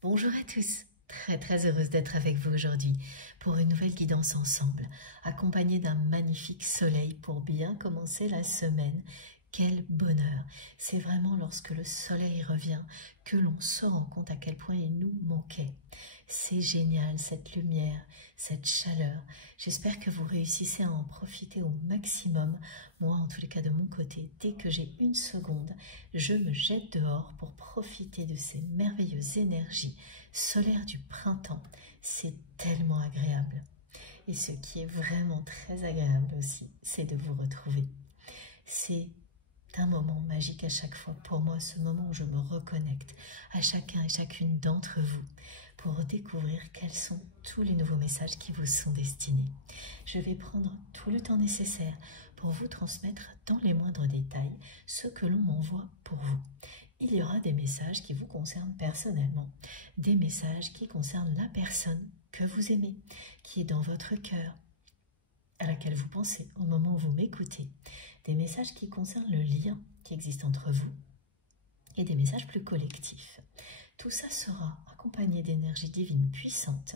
Bonjour à tous, très heureuse d'être avec vous aujourd'hui pour une nouvelle guidance ensemble, accompagnée d'un magnifique soleil pour bien commencer la semaine. Quel bonheur! C'est vraiment lorsque le soleil revient que l'on se rend compte à quel point il nous manquait. C'est génial, cette lumière, cette chaleur. J'espère que vous réussissez à en profiter au maximum. Moi, en tous les cas de mon côté, dès que j'ai une seconde, je me jette dehors pour profiter de ces merveilleuses énergies solaires du printemps. C'est tellement agréable. Et ce qui est vraiment très agréable aussi, c'est de vous retrouver. C'est un moment magique à chaque fois. Pour moi, ce moment où je me reconnecte à chacun et chacune d'entre vous pour découvrir quels sont tous les nouveaux messages qui vous sont destinés. Je vais prendre tout le temps nécessaire pour vous transmettre dans les moindres détails ce que l'on m'envoie pour vous. Il y aura des messages qui vous concernent personnellement, des messages qui concernent la personne que vous aimez, qui est dans votre cœur, à laquelle vous pensez au moment où vous m'écoutez, des messages qui concernent le lien qui existe entre vous et des messages plus collectifs. Tout ça sera accompagné d'énergies divines puissantes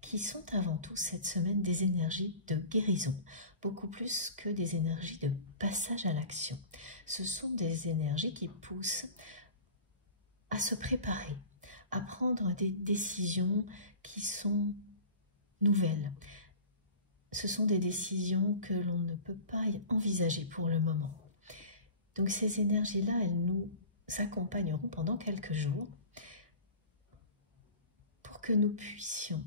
qui sont avant tout cette semaine des énergies de guérison, beaucoup plus que des énergies de passage à l'action. Ce sont des énergies qui poussent à se préparer, à prendre des décisions qui sont nouvelles. Ce sont des décisions que l'on ne peut pas envisager pour le moment. Donc ces énergies-là, elles nous accompagneront pendant quelques jours pour que nous puissions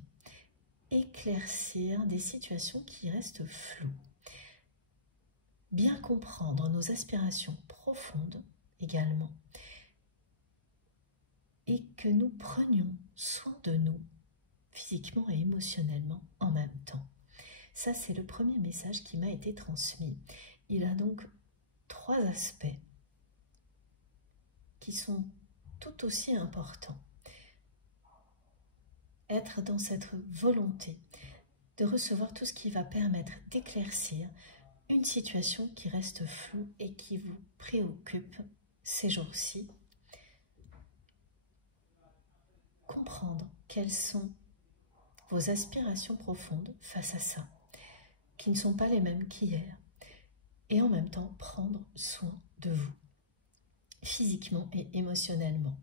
éclaircir des situations qui restent floues, bien comprendre nos aspirations profondes également, et que nous prenions soin de nous, physiquement et émotionnellement en même temps. Ça, c'est le premier message qui m'a été transmis. Il a donc 3 aspects qui sont tout aussi importants. Être dans cette volonté de recevoir tout ce qui va permettre d'éclaircir une situation qui reste floue et qui vous préoccupe ces jours-ci. Comprendre quelles sont vos aspirations profondes face à ça, qui ne sont pas les mêmes qu'hier, et en même temps prendre soin de vous, physiquement et émotionnellement.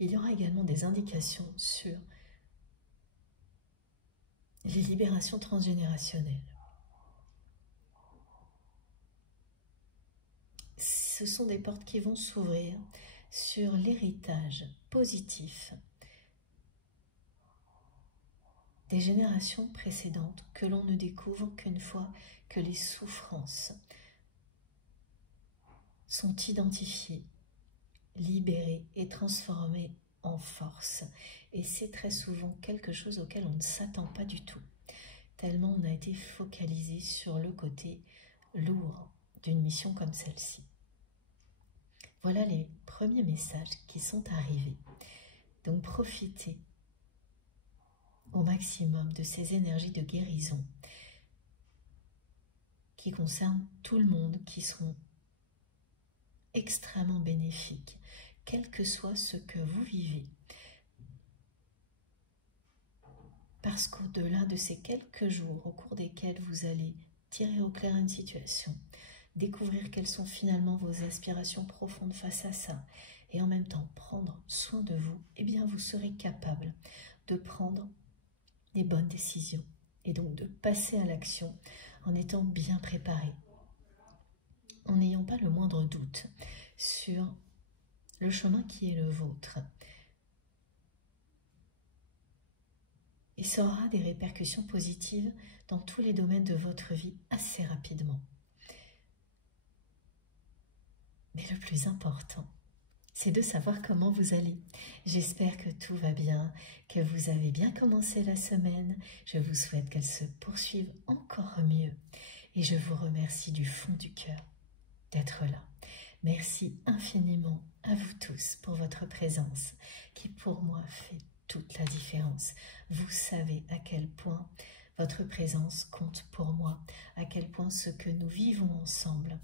Il y aura également des indications sur les libérations transgénérationnelles. Ce sont des portes qui vont s'ouvrir sur l'héritage positif des générations précédentes que l'on ne découvre qu'une fois que les souffrances sont identifiées, libérées et transformées en force. Et c'est très souvent quelque chose auquel on ne s'attend pas du tout, tellement on a été focalisé sur le côté lourd d'une mission comme celle-ci. Voilà les premiers messages qui sont arrivés. Donc profitez au maximum de ces énergies de guérison qui concernent tout le monde, qui seront extrêmement bénéfiques, quel que soit ce que vous vivez. Parce qu'au-delà de ces quelques jours au cours desquels vous allez tirer au clair une situation, découvrir quelles sont finalement vos aspirations profondes face à ça, et en même temps prendre soin de vous, eh bien vous serez capable de prendre des bonnes décisions et donc de passer à l'action en étant bien préparé, en n'ayant pas le moindre doute sur le chemin qui est le vôtre. Et ça aura des répercussions positives dans tous les domaines de votre vie assez rapidement. Mais le plus important, c'est de savoir comment vous allez. J'espère que tout va bien, que vous avez bien commencé la semaine. Je vous souhaite qu'elle se poursuive encore mieux. Et je vous remercie du fond du cœur d'être là. Merci infiniment à vous tous pour votre présence, qui pour moi fait toute la différence. Vous savez à quel point votre présence compte pour moi, à quel point ce que nous vivons ensemble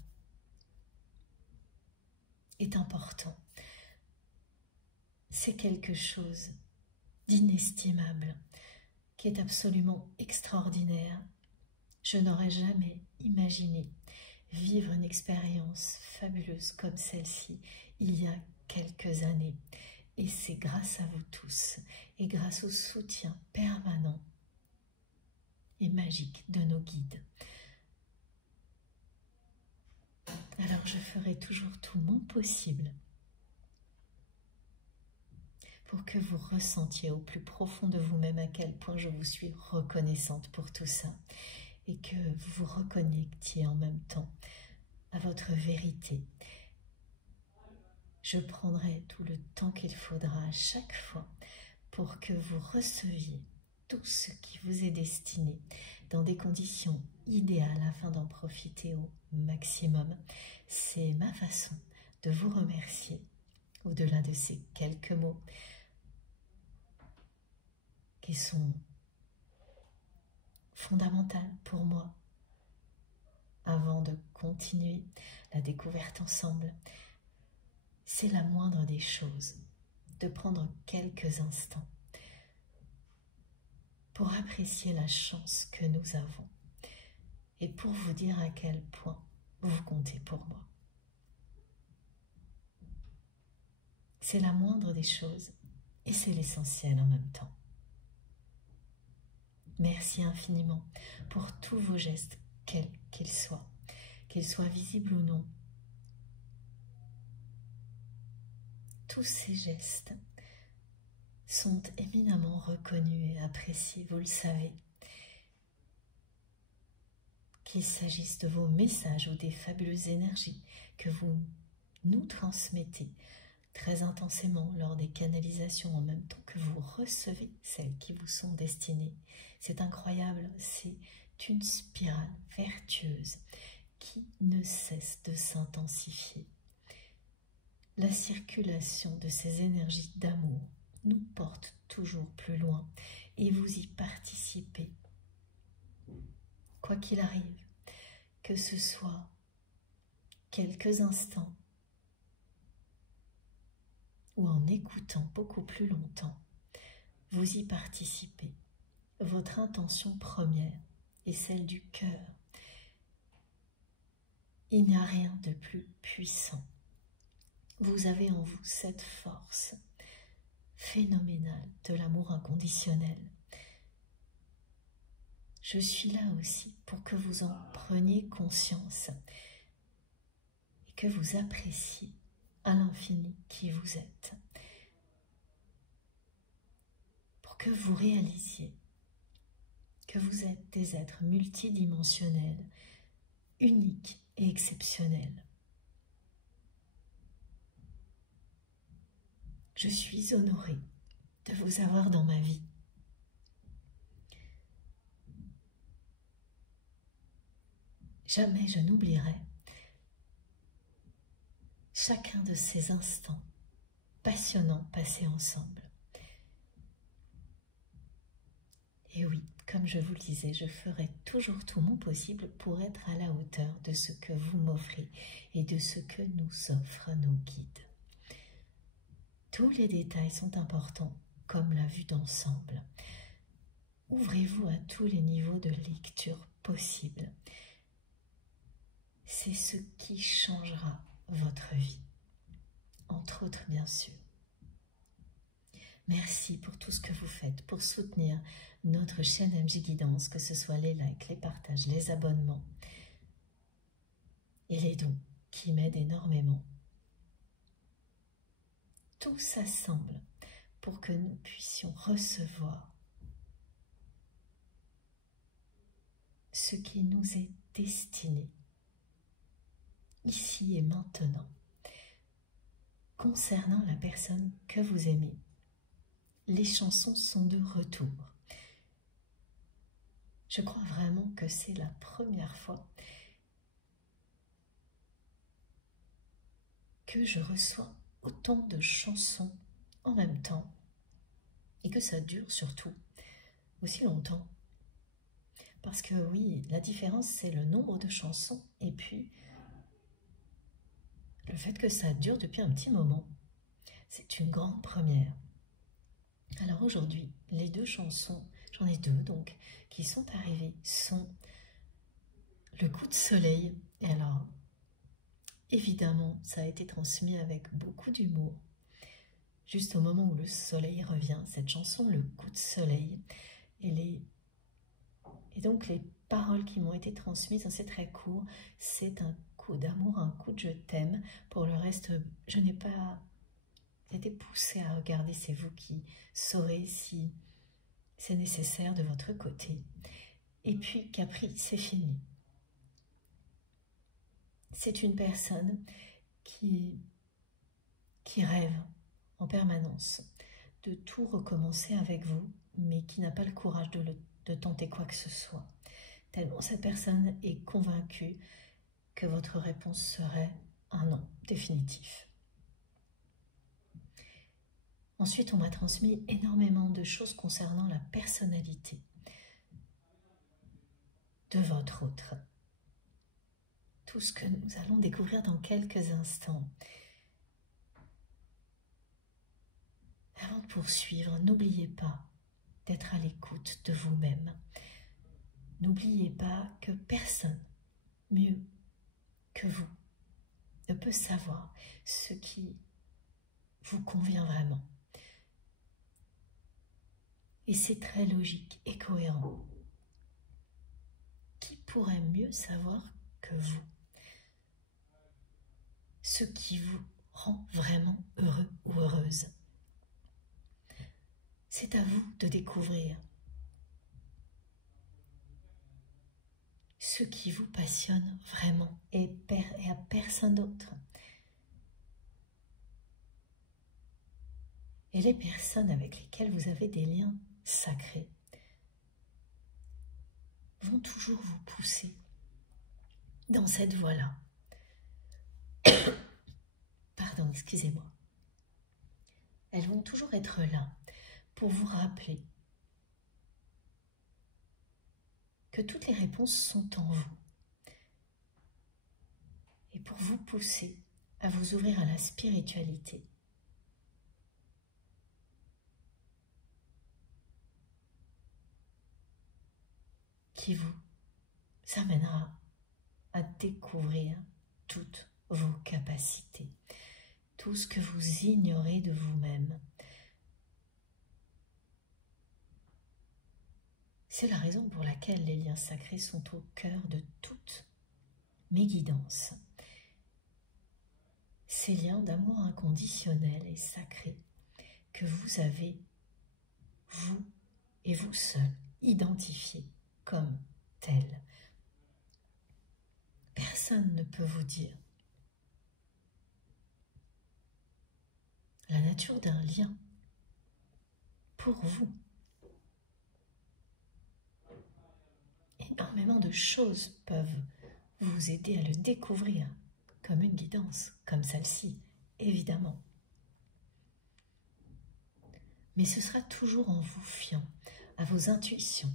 est important. C'est quelque chose d'inestimable, qui est absolument extraordinaire. Je n'aurais jamais imaginé vivre une expérience fabuleuse comme celle-ci il y a quelques années. Et c'est grâce à vous tous et grâce au soutien permanent et magique de nos guides. Alors je ferai toujours tout mon possible pour que vous ressentiez au plus profond de vous-même à quel point je vous suis reconnaissante pour tout ça et que vous vous reconnectiez en même temps à votre vérité. Je prendrai tout le temps qu'il faudra à chaque fois pour que vous receviez tout ce qui vous est destiné dans des conditions idéales afin d'en profiter au maximum. C'est ma façon de vous remercier au-delà de ces quelques mots qui sont fondamentaux pour moi avant de continuer la découverte ensemble. C'est la moindre des choses de prendre quelques instants pour apprécier la chance que nous avons et pour vous dire à quel point vous comptez pour moi. C'est la moindre des choses et c'est l'essentiel en même temps. Merci infiniment pour tous vos gestes, quels qu'ils soient visibles ou non. Tous ces gestes sont éminemment reconnus et appréciés, vous le savez. Qu'il s'agisse de vos messages ou des fabuleuses énergies que vous nous transmettez très intensément lors des canalisations en même temps que vous recevez celles qui vous sont destinées. C'est incroyable, c'est une spirale vertueuse qui ne cesse de s'intensifier. La circulation de ces énergies d'amour nous porte toujours plus loin et vous y participez. Quoi qu'il arrive, que ce soit quelques instants ou en écoutant beaucoup plus longtemps, vous y participez. Votre intention première est celle du cœur. Il n'y a rien de plus puissant. Vous avez en vous cette force phénoménale de l'amour inconditionnel. Je suis là aussi pour que vous en preniez conscience et que vous appréciez à l'infini qui vous êtes. Pour que vous réalisiez que vous êtes des êtres multidimensionnels, uniques et exceptionnels. Je suis honorée de vous avoir dans ma vie. Jamais je n'oublierai chacun de ces instants passionnants passés ensemble. Et oui, comme je vous le disais, je ferai toujours tout mon possible pour être à la hauteur de ce que vous m'offrez et de ce que nous offrent nos guides. Tous les détails sont importants, comme la vue d'ensemble. Ouvrez-vous à tous les niveaux de lecture possibles. C'est ce qui changera votre vie, entre autres bien sûr. Merci pour tout ce que vous faites pour soutenir notre chaîne MJ Guidance, que ce soit les likes, les partages, les abonnements et les dons qui m'aident énormément. Tout s'assemble pour que nous puissions recevoir ce qui nous est destiné, ici et maintenant, concernant la personne que vous aimez. Les chansons sont de retour. Je crois vraiment que c'est la première fois que je reçois autant de chansons en même temps et que ça dure surtout aussi longtemps. Parce que oui, la différence c'est le nombre de chansons et puis le fait que ça dure depuis un petit moment. C'est une grande première. Alors aujourd'hui, les deux chansons, j'en ai deux donc, qui sont arrivées, sont Le coup de soleil. Et alors, évidemment, ça a été transmis avec beaucoup d'humour. Juste au moment où le soleil revient, cette chanson, Le coup de soleil, et donc les paroles qui m'ont été transmises, c'est très court, c'est un coup d'amour, un coup de je t'aime. Pour le reste, je n'ai pas été poussée à regarder, c'est vous qui saurez si c'est nécessaire de votre côté. Et puis Capri, c'est fini. C'est une personne qui rêve en permanence de tout recommencer avec vous, mais qui n'a pas le courage de tenter quoi que ce soit. Tellement cette personne est convaincue que votre réponse serait un non définitif. Ensuite, on m'a transmis énormément de choses concernant la personnalité de votre autre. Tout ce que nous allons découvrir dans quelques instants. Avant de poursuivre, n'oubliez pas d'être à l'écoute de vous-même. N'oubliez pas que personne, mieux que vous, ne peut savoir ce qui vous convient vraiment. Et c'est très logique et cohérent. Qui pourrait mieux savoir que vous ce qui vous rend vraiment heureux ou heureuse? C'est à vous de découvrir ce qui vous passionne vraiment et à personne d'autre. Et les personnes avec lesquelles vous avez des liens sacrés vont toujours vous pousser dans cette voie-là. Pardon, excusez-moi. Elles vont toujours être là pour vous rappeler que toutes les réponses sont en vous et pour vous pousser à vous ouvrir à la spiritualité. Qui vous amènera à découvrir toutes vos capacités, tout ce que vous ignorez de vous-même. C'est la raison pour laquelle les liens sacrés sont au cœur de toutes mes guidances. Ces liens d'amour inconditionnel et sacré que vous avez, vous et vous seul, identifiés comme tels. Personne ne peut vous dire la nature d'un lien pour vous. Énormément de choses peuvent vous aider à le découvrir, comme une guidance, comme celle-ci, évidemment. Mais ce sera toujours en vous fiant à vos intuitions,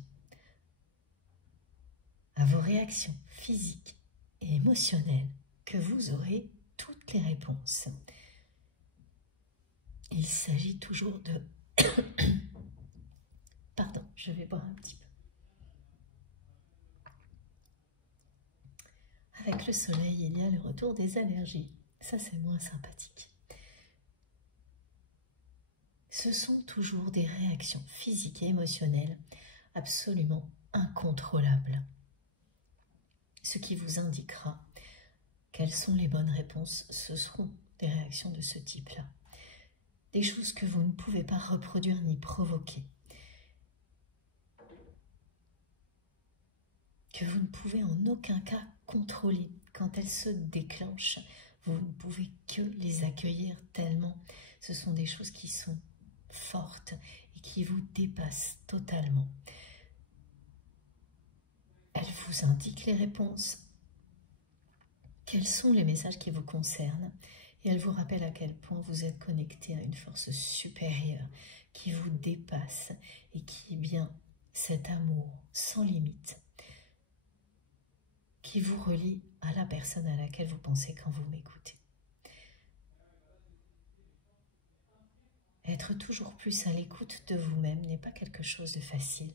à vos réactions physiques et émotionnelles que vous aurez toutes les réponses. Il s'agit toujours de... Pardon, je vais boire un petit peu. Avec le soleil, il y a le retour des allergies. Ça, c'est moins sympathique. Ce sont toujours des réactions physiques et émotionnelles absolument incontrôlables. Ce qui vous indiquera quelles sont les bonnes réponses, ce seront des réactions de ce type-là. Des choses que vous ne pouvez pas reproduire ni provoquer. Que vous ne pouvez en aucun cas contrôler. Quand elles se déclenchent, vous ne pouvez que les accueillir tellement ce sont des choses qui sont fortes et qui vous dépassent totalement. Elles vous indiquent les réponses, quels sont les messages qui vous concernent, et elles vous rappellent à quel point vous êtes connecté à une force supérieure qui vous dépasse et qui est bien cet amour sans limite qui vous relie à la personne à laquelle vous pensez quand vous m'écoutez. Être toujours plus à l'écoute de vous-même n'est pas quelque chose de facile.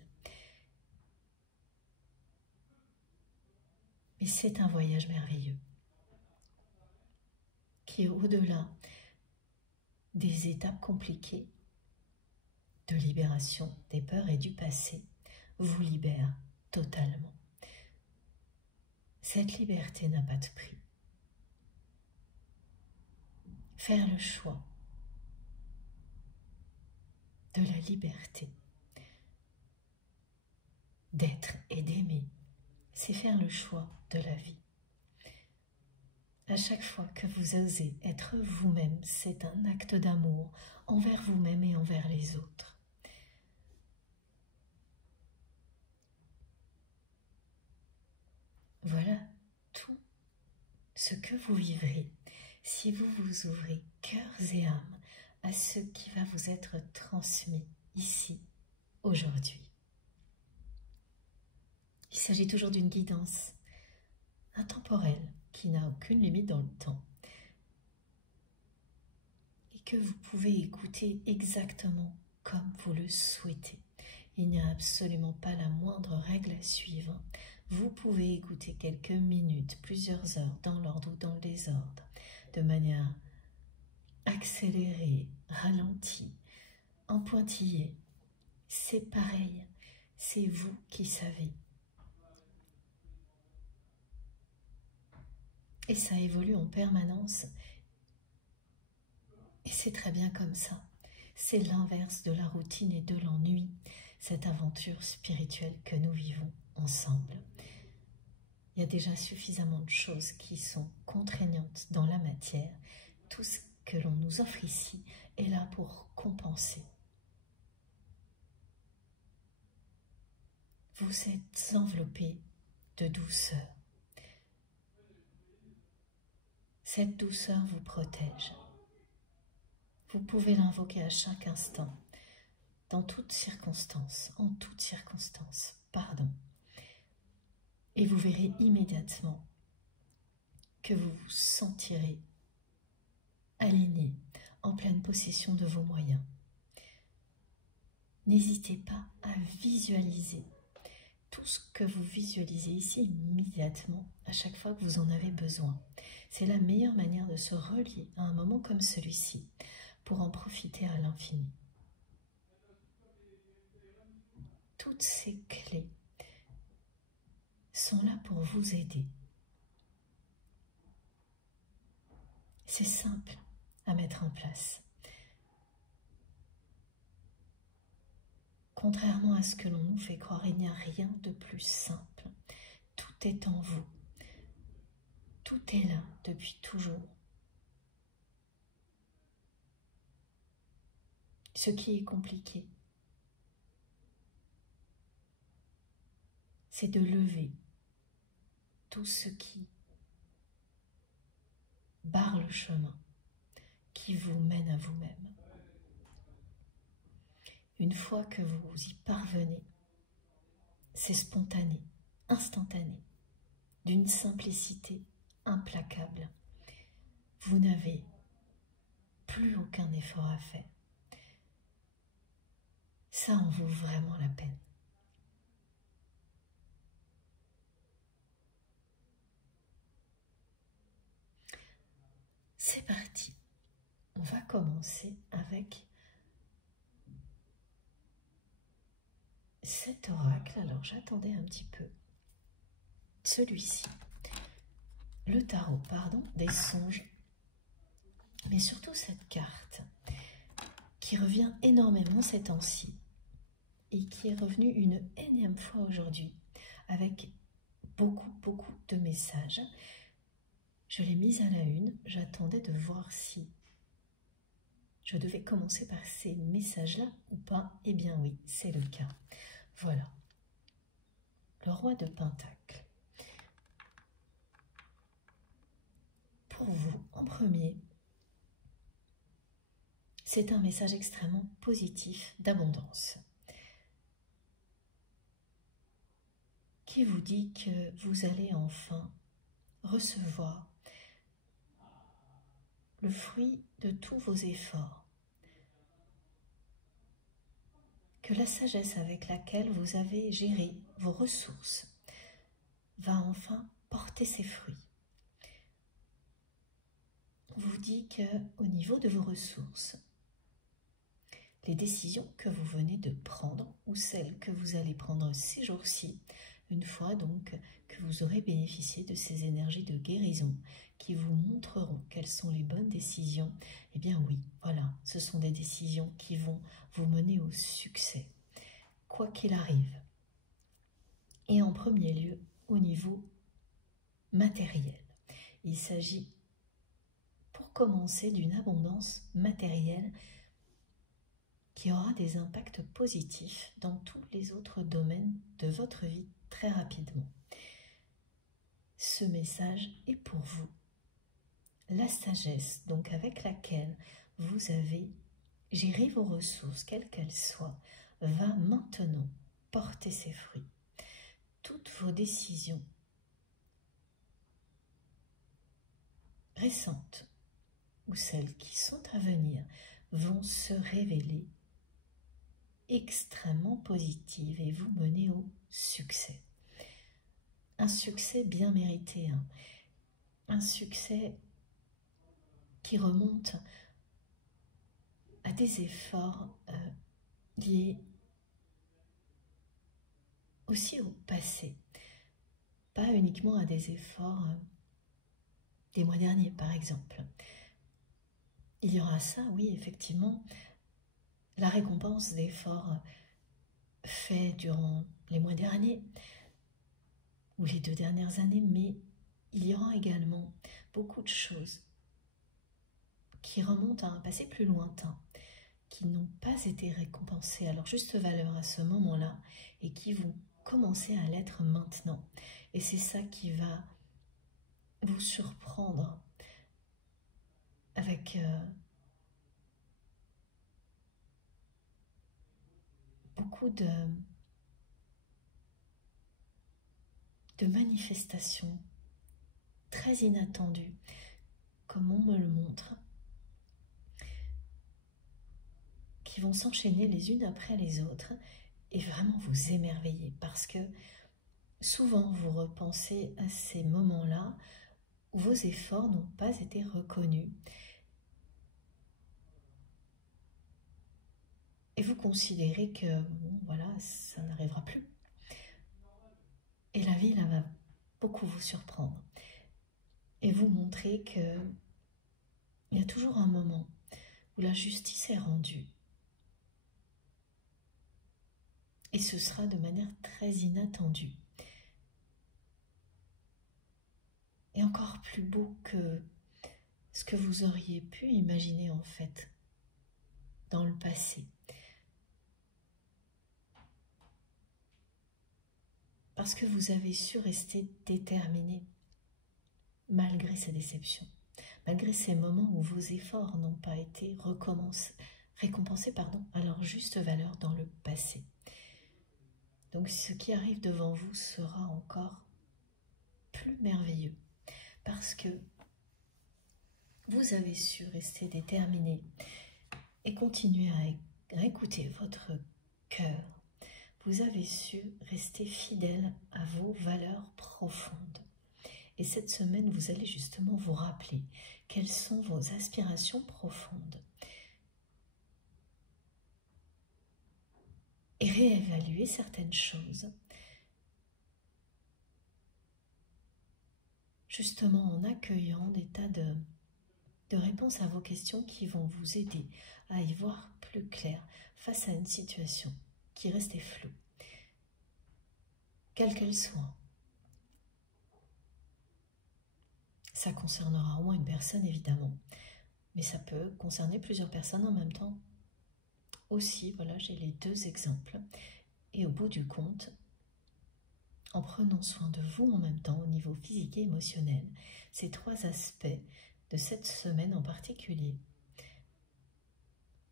Mais c'est un voyage merveilleux qui, au-delà des étapes compliquées de libération des peurs et du passé, vous libère totalement. Cette liberté n'a pas de prix. Faire le choix de la liberté, d'être et d'aimer, c'est faire le choix de la vie. À chaque fois que vous osez être vous-même, c'est un acte d'amour envers vous-même et envers les autres. Voilà tout ce que vous vivrez si vous vous ouvrez cœurs et âmes à ce qui va vous être transmis ici, aujourd'hui. Il s'agit toujours d'une guidance intemporelle qui n'a aucune limite dans le temps et que vous pouvez écouter exactement comme vous le souhaitez. Il n'y a absolument pas la moindre règle à suivre. Vous pouvez écouter quelques minutes, plusieurs heures, dans l'ordre ou dans le désordre, de manière accélérée, ralentie, en pointillé. C'est pareil, c'est vous qui savez. Et ça évolue en permanence. Et c'est très bien comme ça. C'est l'inverse de la routine et de l'ennui, cette aventure spirituelle que nous vivons ensemble. Il y a déjà suffisamment de choses qui sont contraignantes dans la matière. Tout ce que l'on nous offre ici est là pour compenser. Vous êtes enveloppé de douceur. Cette douceur vous protège. Vous pouvez l'invoquer à chaque instant, dans toutes circonstances, en toutes circonstances, pardon. Et vous verrez immédiatement que vous vous sentirez aligné, en pleine possession de vos moyens. N'hésitez pas à visualiser tout ce que vous visualisez ici immédiatement, à chaque fois que vous en avez besoin. C'est la meilleure manière de se relier à un moment comme celui-ci, pour en profiter à l'infini. Toutes ces clés sont là pour vous aider. C'est simple à mettre en place. Contrairement à ce que l'on nous fait croire, il n'y a rien de plus simple. Tout est en vous. Tout est là depuis toujours. Ce qui est compliqué, c'est de lever tout ce qui barre le chemin, qui vous mène à vous-même. Une fois que vous y parvenez, c'est spontané, instantané, d'une simplicité implacable. Vous n'avez plus aucun effort à faire. Ça en vaut vraiment la peine. C'est parti. On va commencer avec cet oracle. Alors j'attendais un petit peu. Celui-ci. Le tarot, pardon, des songes. Mais surtout cette carte qui revient énormément ces temps-ci et qui est revenue une énième fois aujourd'hui avec beaucoup de messages. Je l'ai mise à la une, j'attendais de voir si je devais commencer par ces messages-là ou pas. Eh bien oui, c'est le cas. Voilà. Le roi de Pentacle. Pour vous, en premier, c'est un message extrêmement positif d'abondance qui vous dit que vous allez enfin recevoir le fruit de tous vos efforts, que la sagesse avec laquelle vous avez géré vos ressources va enfin porter ses fruits. On vous dit qu'au niveau de vos ressources, les décisions que vous venez de prendre ou celles que vous allez prendre ces jours-ci, une fois donc que vous aurez bénéficié de ces énergies de guérison qui vous montreront quelles sont les bonnes décisions, eh bien oui, voilà, ce sont des décisions qui vont vous mener au succès, quoi qu'il arrive. Et en premier lieu, au niveau matériel. Il s'agit, pour commencer, d'une abondance matérielle qui aura des impacts positifs dans tous les autres domaines de votre vie très rapidement. Ce message est pour vous. La sagesse, donc avec laquelle vous avez géré vos ressources, quelles qu'elles soient, va maintenant porter ses fruits. Toutes vos décisions récentes ou celles qui sont à venir vont se révéler extrêmement positives et vous mener au succès. Un succès bien mérité, hein. Un succès qui remonte à des efforts liés aussi au passé, pas uniquement à des efforts des mois derniers par exemple. Il y aura ça, oui, effectivement, la récompense d'efforts faits durant les mois derniers ou les 2 dernières années, mais il y aura également beaucoup de choses qui remontent à un passé plus lointain, qui n'ont pas été récompensées à leur juste valeur à ce moment-là et qui vont commencer à l'être maintenant. Et c'est ça qui va vous surprendre avec beaucoup de manifestations très inattendues, comme on me le montre, qui vont s'enchaîner les unes après les autres et vraiment vous émerveiller parce que souvent vous repensez à ces moments-là où vos efforts n'ont pas été reconnus et vous considérez que bon, voilà, ça n'arrivera plus. Et la vie là va beaucoup vous surprendre et vous montrer que il y a toujours un moment où la justice est rendue. Et ce sera de manière très inattendue. Et encore plus beau que ce que vous auriez pu imaginer en fait dans le passé. Parce que vous avez su rester déterminé malgré ces déceptions, malgré ces moments où vos efforts n'ont pas été récompensés à leur juste valeur dans le passé. Donc ce qui arrive devant vous sera encore plus merveilleux parce que vous avez su rester déterminé et continuer à écouter votre cœur. Vous avez su rester fidèle à vos valeurs profondes. Et cette semaine, vous allez justement vous rappeler quelles sont vos aspirations profondes et réévaluer certaines choses, justement en accueillant des tas de réponses à vos questions qui vont vous aider à y voir plus clair face à une situation qui restait floue, quelle qu'elle soit. Ça concernera au moins une personne évidemment, mais ça peut concerner plusieurs personnes en même temps. Aussi, voilà, j'ai les 2 exemples. Et au bout du compte, en prenant soin de vous en même temps au niveau physique et émotionnel, ces 3 aspects de cette semaine en particulier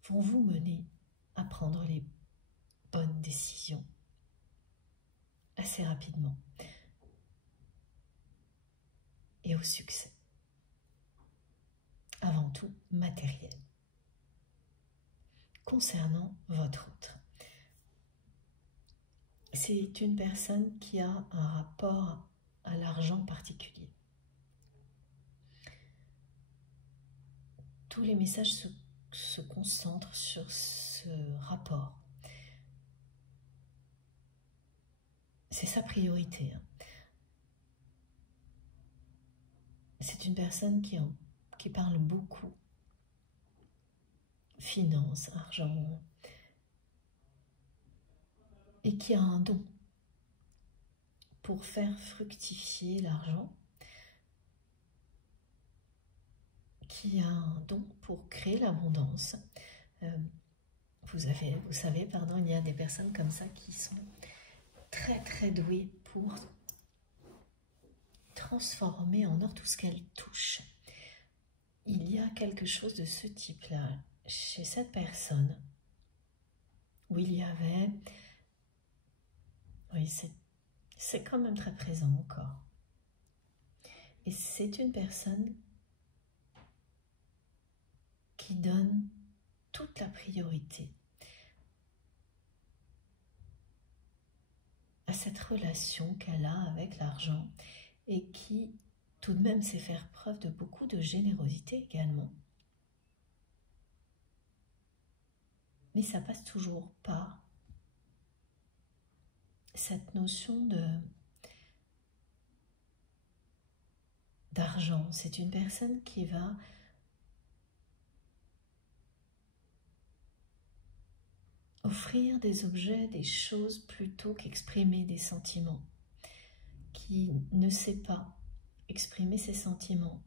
vont vous mener à prendre les bonnes décisions assez rapidement et au succès. Avant tout, matériel. Concernant votre autre, c'est une personne qui a un rapport à l'argent particulier. Tous les messages se concentrent sur ce rapport. C'est sa priorité. C'est une personne qui parle beaucoup finance, argent, et qui a un don pour faire fructifier l'argent, qui a un don pour créer l'abondance. Vous savez, il y a des personnes comme ça qui sont très très douées pour transformer en or tout ce qu'elles touchent. Il y a quelque chose de ce type-là chez cette personne où il y avait... Oui, c'est quand même très présent encore. Et c'est une personne qui donne toute la priorité à cette relation qu'elle a avec l'argent et qui tout de même sait faire preuve de beaucoup de générosité également. Mais ça passe toujours par cette notion d'argent. C'est une personne qui va offrir des objets, des choses plutôt qu'exprimer des sentiments, qui ne sait pas exprimer ses sentiments,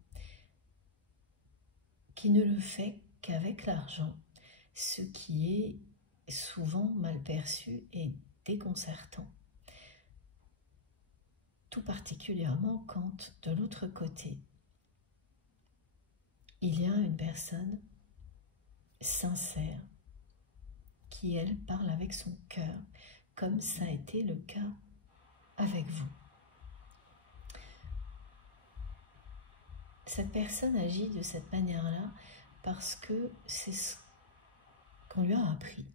qui ne le fait qu'avec l'argent, ce qui est souvent mal perçu et déconcertant. Tout particulièrement quand, de l'autre côté, il y a une personne sincère qui, elle, parle avec son cœur, comme ça a été le cas avec vous. Cette personne agit de cette manière-là parce que c'est ce qu'on lui a appris.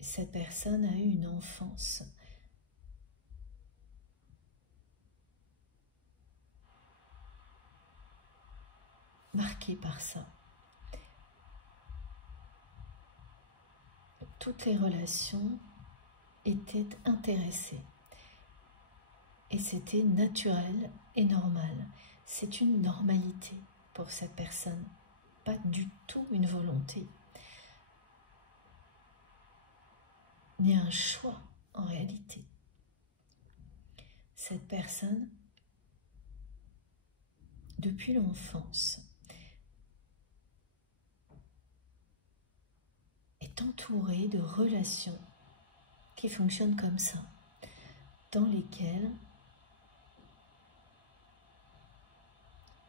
Cette personne a eu une enfance marquée par ça. Toutes les relations étaient intéressées. Et c'était naturel et normal. C'est une normalité pour cette personne, pas du tout une volonté, ni un choix en réalité. Cette personne, depuis l'enfance, est entourée de relations qui fonctionnent comme ça, dans lesquelles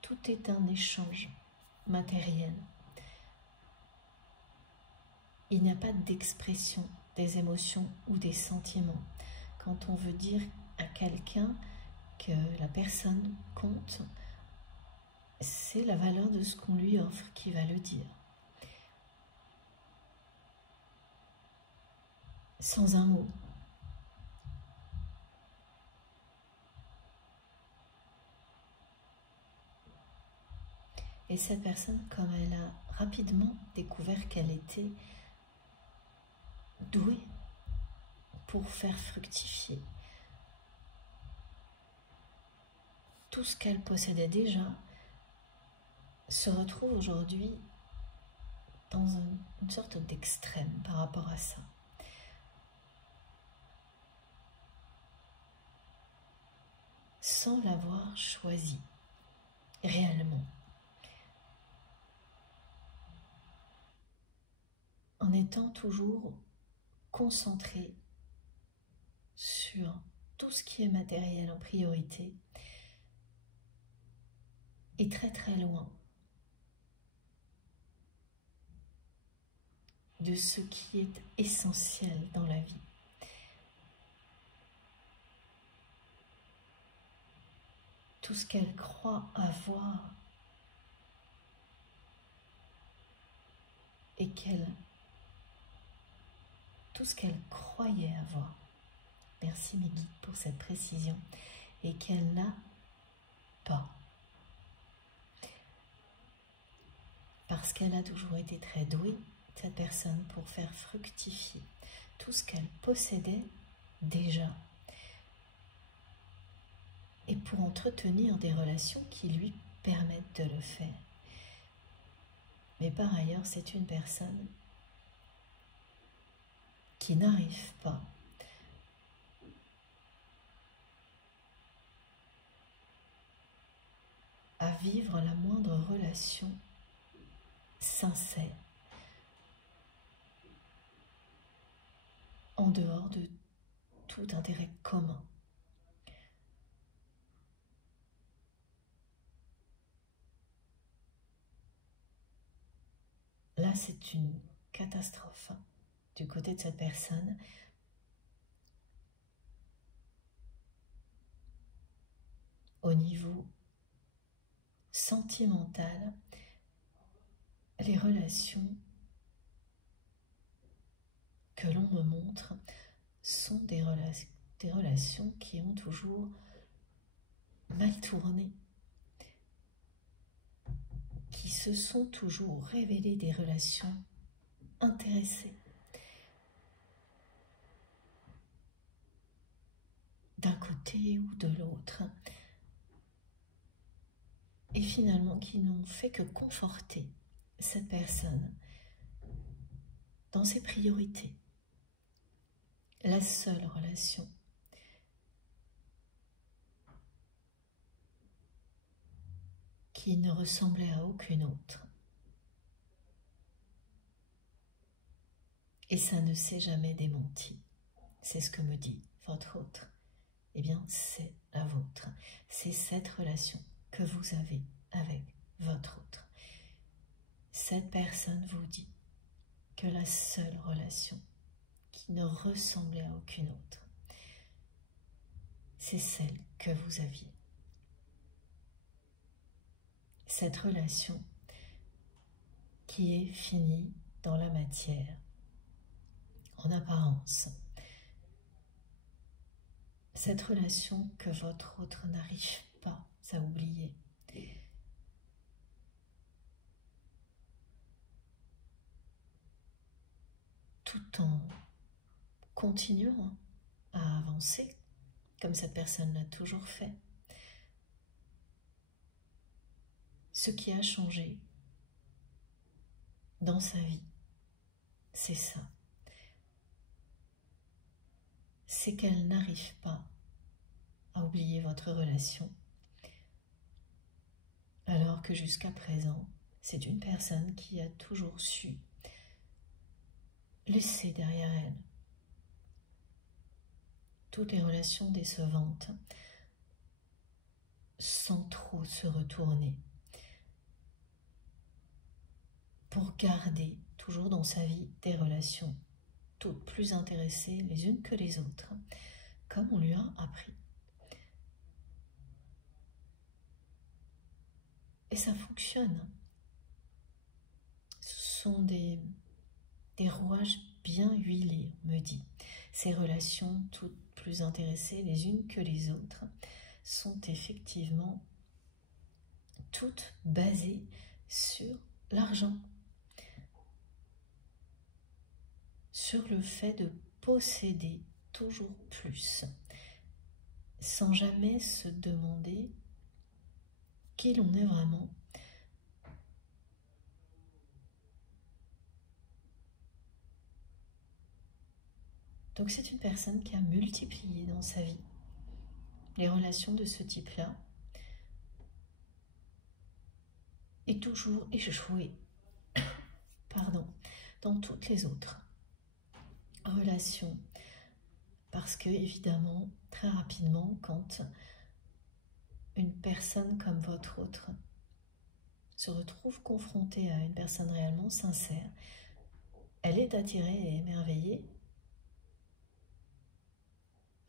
tout est un échange matériel. Il n'y a pas d'expression des émotions ou des sentiments. Quand on veut dire à quelqu'un que la personne compte, c'est la valeur de ce qu'on lui offre qui va le dire. Sans un mot. Et cette personne, comme elle a rapidement découvert qu'elle était douée pour faire fructifier tout ce qu'elle possédait déjà, se retrouve aujourd'hui dans une sorte d'extrême par rapport à ça. Sans l'avoir choisi réellement. En étant toujours concentré sur tout ce qui est matériel en priorité et très très loin de ce qui est essentiel dans la vie. Tout ce qu'elle croit avoir et qu'elle tout ce qu'elle croyait avoir. Merci mes guides pour cette précision. Et qu'elle n'a pas. Parce qu'elle a toujours été très douée, cette personne, pour faire fructifier tout ce qu'elle possédait déjà et pour entretenir des relations qui lui permettent de le faire. Mais par ailleurs, c'est une personne qui n'arrive pas à vivre la moindre relation sincère en dehors de tout intérêt commun. Là, c'est une catastrophe du côté de cette personne. Au niveau sentimental, les relations que l'on me montre sont des relations qui ont toujours mal tourné, qui se sont toujours révélées des relations intéressées, d'un côté ou de l'autre, et finalement qui n'ont fait que conforter cette personne dans ses priorités. La seule relation qui ne ressemblait à aucune autre. Et ça ne s'est jamais démenti. C'est ce que me dit votre autre. Eh bien, c'est la vôtre. C'est cette relation que vous avez avec votre autre. Cette personne vous dit que la seule relation qui ne ressemblait à aucune autre, c'est celle que vous aviez. Cette relation qui est finie dans la matière, en apparence. Cette relation que votre autre n'arrive pas à oublier. Tout en continuant à avancer, comme cette personne l'a toujours fait. Ce qui a changé dans sa vie, c'est ça. C'est qu'elle n'arrive pas à oublier votre relation, alors que jusqu'à présent, c'est une personne qui a toujours su laisser derrière elle toutes les relations décevantes sans trop se retourner, pour garder toujours dans sa vie des relations toutes plus intéressées les unes que les autres, comme on lui a appris. Et ça fonctionne. Ce sont des rouages bien huilés, me dit. Ces relations toutes plus intéressées les unes que les autres sont effectivement toutes basées sur l'argent, sur le fait de posséder toujours plus, sans jamais se demander qui l'on est vraiment. Donc c'est une personne qui a multiplié dans sa vie les relations de ce type-là et toujours échoué, dans toutes les autres relations. Parce que, évidemment, très rapidement, quand une personne comme votre autre se retrouve confrontée à une personne réellement sincère, elle est attirée et émerveillée.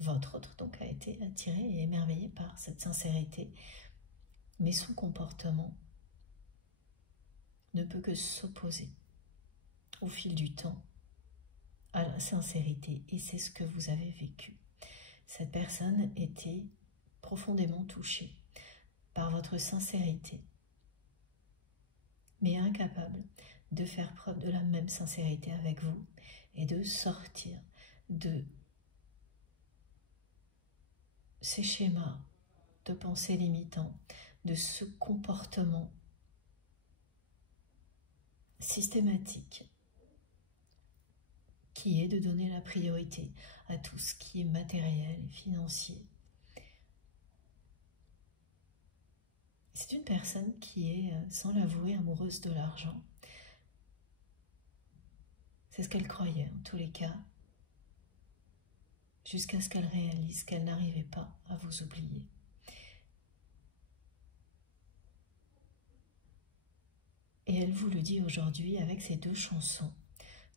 Votre autre, donc, a été attirée et émerveillée par cette sincérité, mais son comportement ne peut que s'opposer au fil du temps à la sincérité, et c'est ce que vous avez vécu. Cette personne était profondément touchée par votre sincérité, mais incapable de faire preuve de la même sincérité avec vous et de sortir de ces schémas de pensée limitants, de ce comportement systématique qui est de donner la priorité à tout ce qui est matériel et financier. C'est une personne qui est, sans l'avouer, amoureuse de l'argent. C'est ce qu'elle croyait, en tous les cas, jusqu'à ce qu'elle réalise qu'elle n'arrivait pas à vous oublier. Et elle vous le dit aujourd'hui avec ces deux chansons.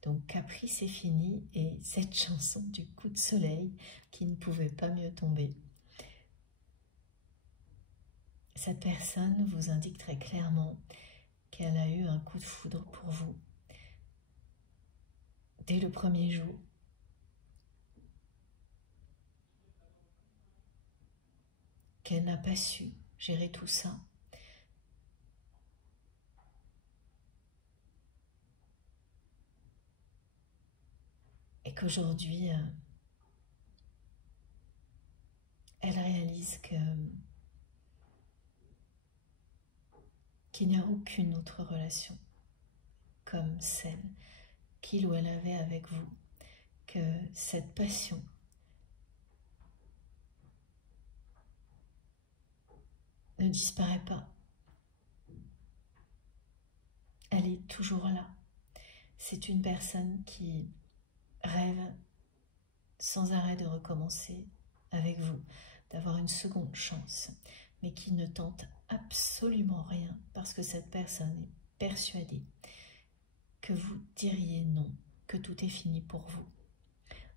Donc Capri c'est fini et cette chanson du coup de soleil qui ne pouvait pas mieux tomber. Cette personne vous indique très clairement qu'elle a eu un coup de foudre pour vous dès le premier jour. Qu'elle n'a pas su gérer tout ça. Et qu'aujourd'hui, elle réalise qu'il n'y a aucune autre relation comme celle qu'il ou elle avait avec vous, que cette passion ne disparaît pas. Elle est toujours là. C'est une personne qui rêve sans arrêt de recommencer avec vous, d'avoir une seconde chance, mais qui ne tente absolument rien parce que cette personne est persuadée que vous diriez non, que tout est fini pour vous.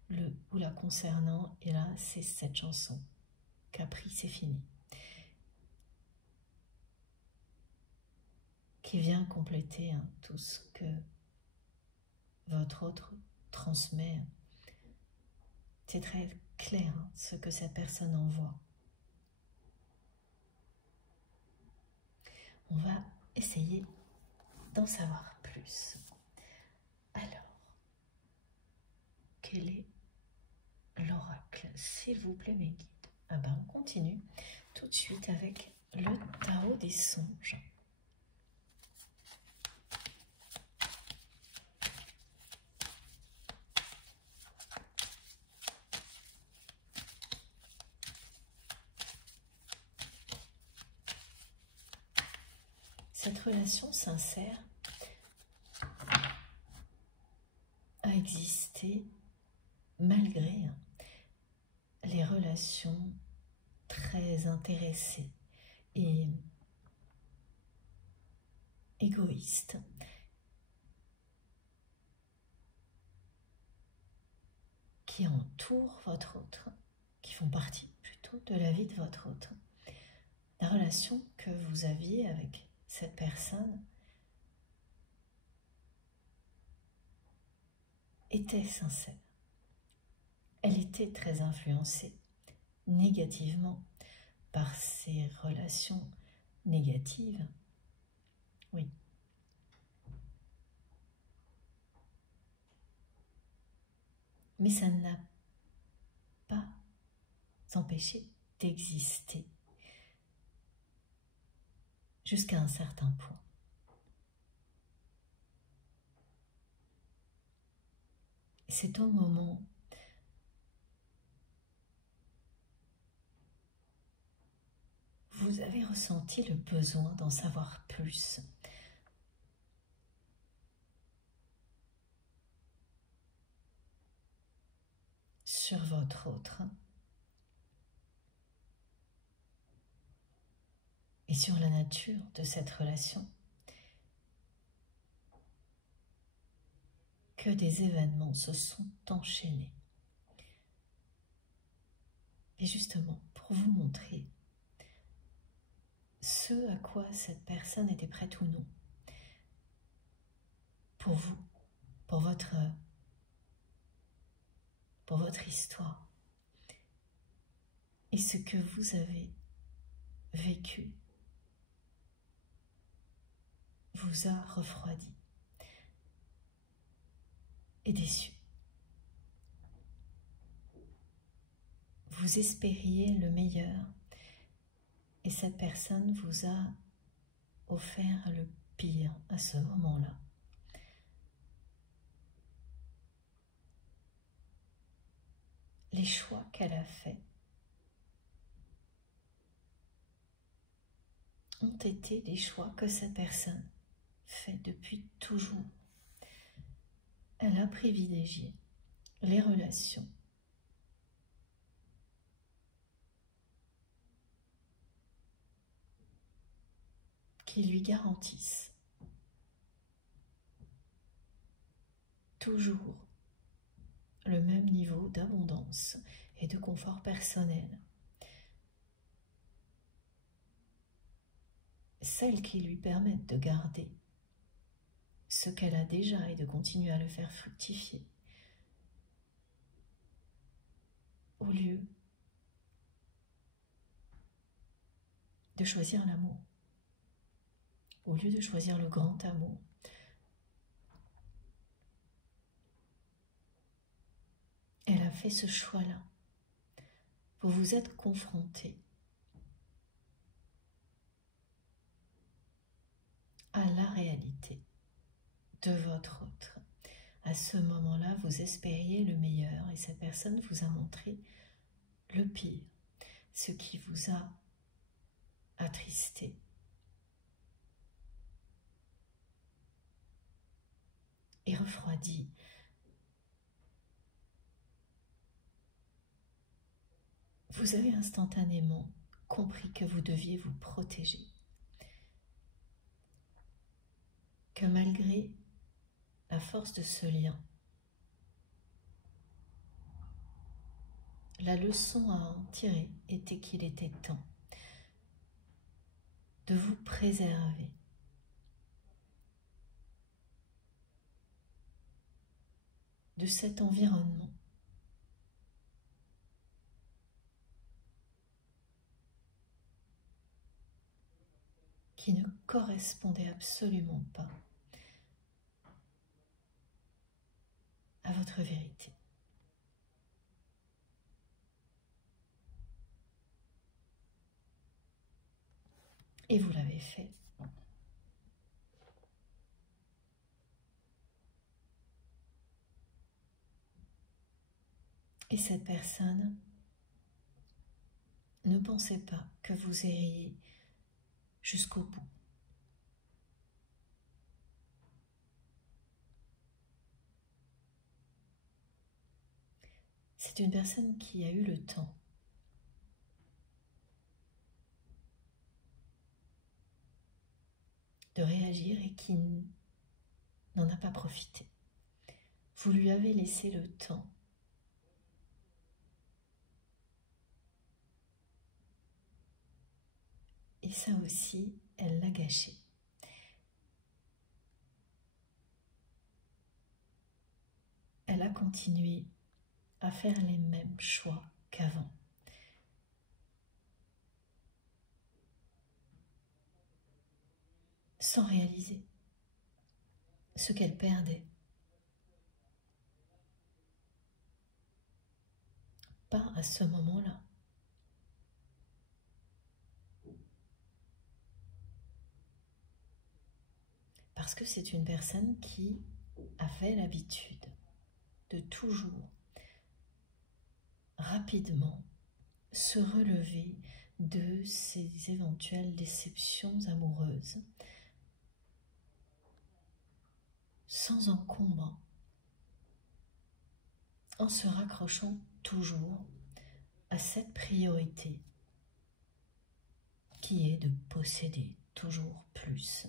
Le ou la concernant, et là, c'est cette chanson. Capri, c'est fini. Qui vient compléter tout ce que votre autre transmet. C'est très clair ce que cette personne envoie. On va essayer d'en savoir plus. Alors, quel est l'oracle, s'il vous plaît, mes guides? Ah ben, on continue tout de suite avec le tarot des songes. Cette relation sincère a existé malgré les relations très intéressées et égoïstes qui entourent votre autre, qui font partie plutôt de la vie de votre autre. La relation que vous aviez avec cette personne était sincère. Elle était très influencée négativement par ces relations négatives. Oui. Mais ça n'a pas empêché d'exister jusqu'à un certain point. C'est au moment où vous avez ressenti le besoin d'en savoir plus. Sur votre autre et sur la nature de cette relation, que des événements se sont enchaînés. Et justement, pour vous montrer ce à quoi cette personne était prête ou non, pour vous, pour votre pour votre histoire. Et ce que vous avez vécu vous a refroidi et déçu. Vous espériez le meilleur et cette personne vous a offert le pire à ce moment-là. Les choix qu'elle a faits ont été les choix que cette personne fait depuis toujours. Elle a privilégié les relations qui lui garantissent toujours le même niveau d'abondance et de confort personnel. Celles qui lui permettent de garder ce qu'elle a déjà et de continuer à le faire fructifier, au lieu de choisir l'amour, au lieu de choisir le grand amour. Elle a fait ce choix-là. Vous vous êtes confronté à la réalité de votre autre. À ce moment-là, vous espériez le meilleur et cette personne vous a montré le pire, ce qui vous a attristé. Et refroidi. Vous avez instantanément compris que vous deviez vous protéger. Que malgré la force de ce lien, la leçon à en tirer était qu'il était temps de vous préserver de cet environnement qui ne correspondait absolument pas à votre vérité. Et vous l'avez fait. Et cette personne ne pensait pas que vous iriez jusqu'au bout. C'est une personne qui a eu le temps de réagir et qui n'en a pas profité. Vous lui avez laissé le temps et ça aussi, elle l'a gâché. Elle a continué à faire les mêmes choix qu'avant. Sans réaliser ce qu'elle perdait. Pas à ce moment-là. Parce que c'est une personne qui avait l'habitude de toujours rapidement se relever de ses éventuelles déceptions amoureuses sans encombre, en se raccrochant toujours à cette priorité qui est de posséder toujours plus.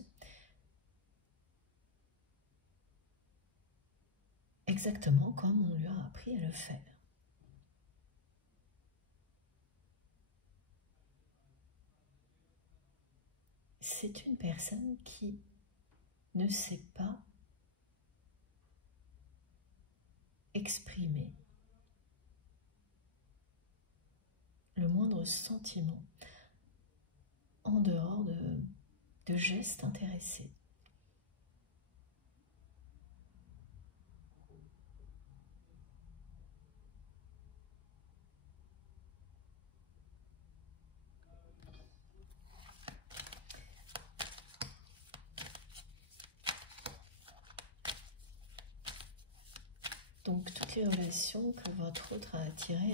Exactement comme on lui a appris à le faire. C'est une personne qui ne sait pas exprimer le moindre sentiment en dehors de gestes intéressés. Donc toutes les relations que votre autre a attirées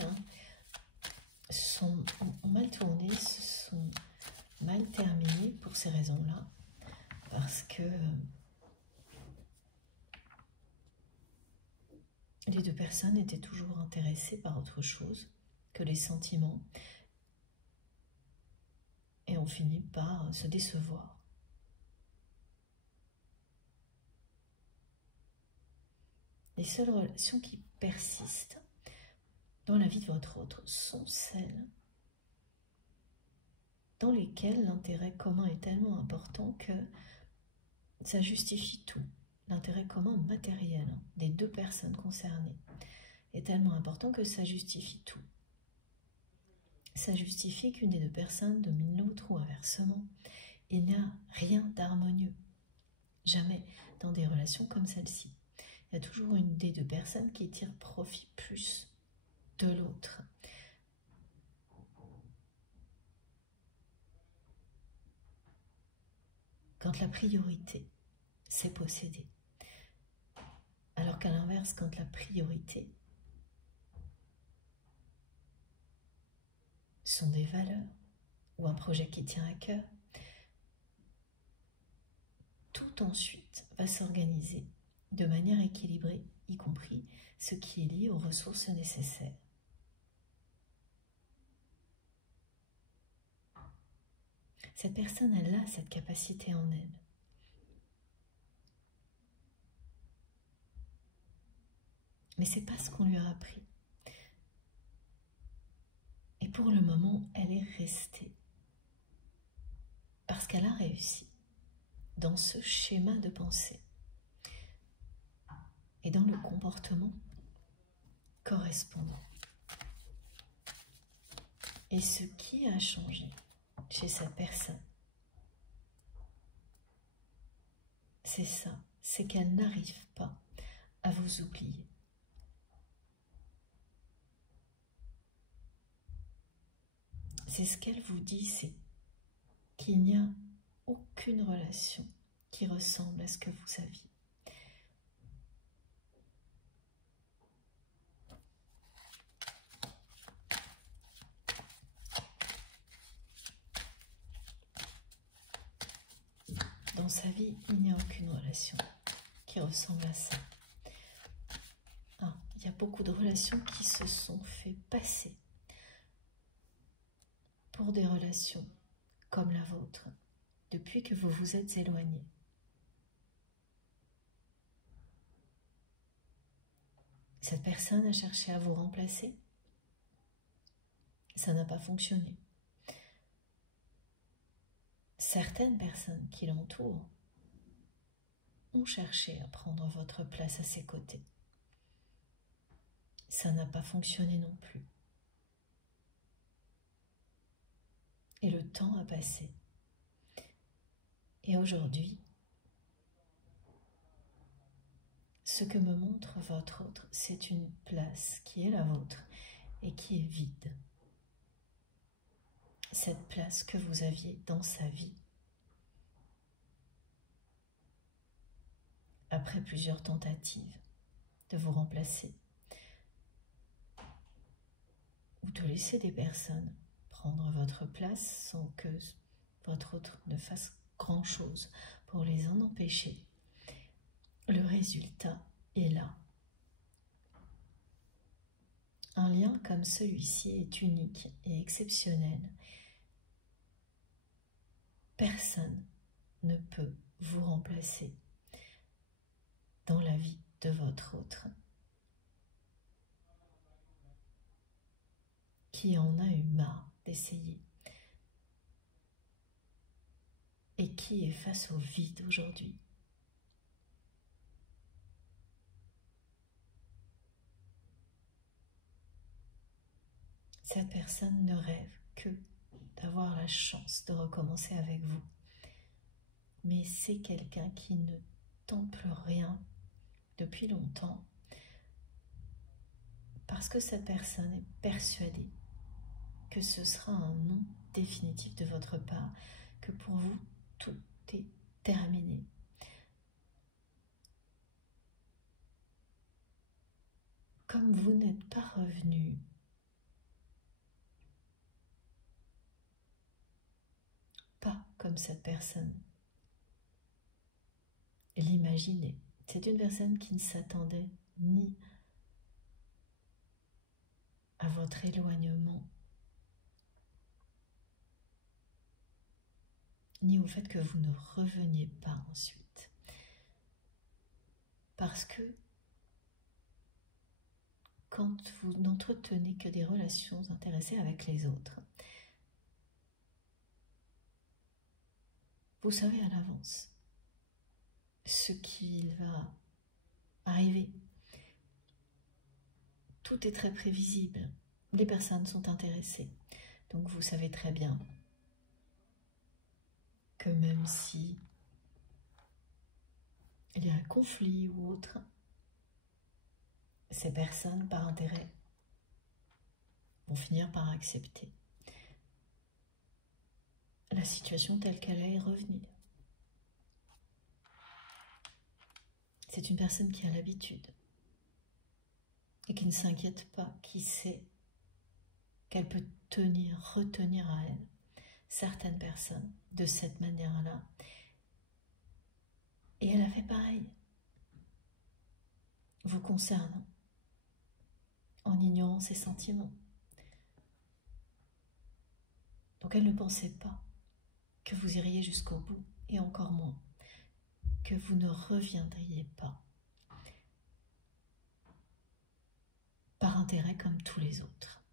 ont mal tourné, se sont mal terminées pour ces raisons-là, parce que les deux personnes étaient toujours intéressées par autre chose que les sentiments et ont fini par se décevoir. Les seules relations qui persistent dans la vie de votre autre sont celles dans lesquelles l'intérêt commun est tellement important que ça justifie tout. L'intérêt commun matériel des deux personnes concernées est tellement important que ça justifie tout. Ça justifie qu'une des deux personnes domine l'autre ou inversement. Il n'y a rien d'harmonieux. Jamais dans des relations comme celle-ci. Il y a toujours une des deux personnes qui tire profit plus de l'autre. Quand la priorité, c'est posséder. Alors qu'à l'inverse, quand la priorité sont des valeurs ou un projet qui tient à cœur, tout ensuite va s'organiser de manière équilibrée, y compris ce qui est lié aux ressources nécessaires. Cette personne, elle a cette capacité en elle. Mais c'est pas ce qu'on lui a appris. Et pour le moment, elle est restée. Parce qu'elle a réussi dans ce schéma de pensée et dans le comportement correspondant. Et ce qui a changé chez cette personne, c'est ça, c'est qu'elle n'arrive pas à vous oublier. C'est ce qu'elle vous dit, c'est qu'il n'y a aucune relation qui ressemble à ce que vous aviez. Dans sa vie, il n'y a aucune relation qui ressemble à ça. Il y a beaucoup de relations qui se sont fait passer pour des relations comme la vôtre, depuis que vous vous êtes éloignés. Cette personne a cherché à vous remplacer. Ça n'a pas fonctionné. Certaines personnes qui l'entourent ont cherché à prendre votre place à ses côtés. Ça n'a pas fonctionné non plus. Et le temps a passé. Et aujourd'hui, ce que me montre votre autre, c'est une place qui est la vôtre et qui est vide. Cette place que vous aviez dans sa vie. Après plusieurs tentatives de vous remplacer ou de laisser des personnes prendre votre place sans que votre autre ne fasse grand-chose pour les en empêcher, le résultat est là. Un lien comme celui-ci est unique et exceptionnel. Personne ne peut vous remplacer dans la vie de votre autre, qui en a eu marre d'essayer et qui est face au vide aujourd'hui. Cette personne ne rêve que d'avoir la chance de recommencer avec vous. Mais c'est quelqu'un qui ne tente plus rien depuis longtemps parce que cette personne est persuadée que ce sera un non définitif de votre part, que pour vous, tout est terminé. Comme vous n'êtes pas revenu, pas comme cette personne l'imaginait. C'est une personne qui ne s'attendait ni à votre éloignement, ni au fait que vous ne reveniez pas ensuite. Parce que quand vous n'entretenez que des relations intéressées avec les autres, vous savez à l'avance ce qu'il va arriver. Tout est très prévisible. Les personnes sont intéressées. Donc vous savez très bien que même si il y a un conflit ou autre, ces personnes, par intérêt, vont finir par accepter la situation telle qu'elle est et revenir. C'est une personne qui a l'habitude et qui ne s'inquiète pas, qui sait qu'elle peut retenir à elle certaines personnes de cette manière-là. Et elle a fait pareil, vous concernant, en ignorant ses sentiments. Donc elle ne pensait pas que vous iriez jusqu'au bout, et encore moins que vous ne reviendriez pas par intérêt comme tous les autres.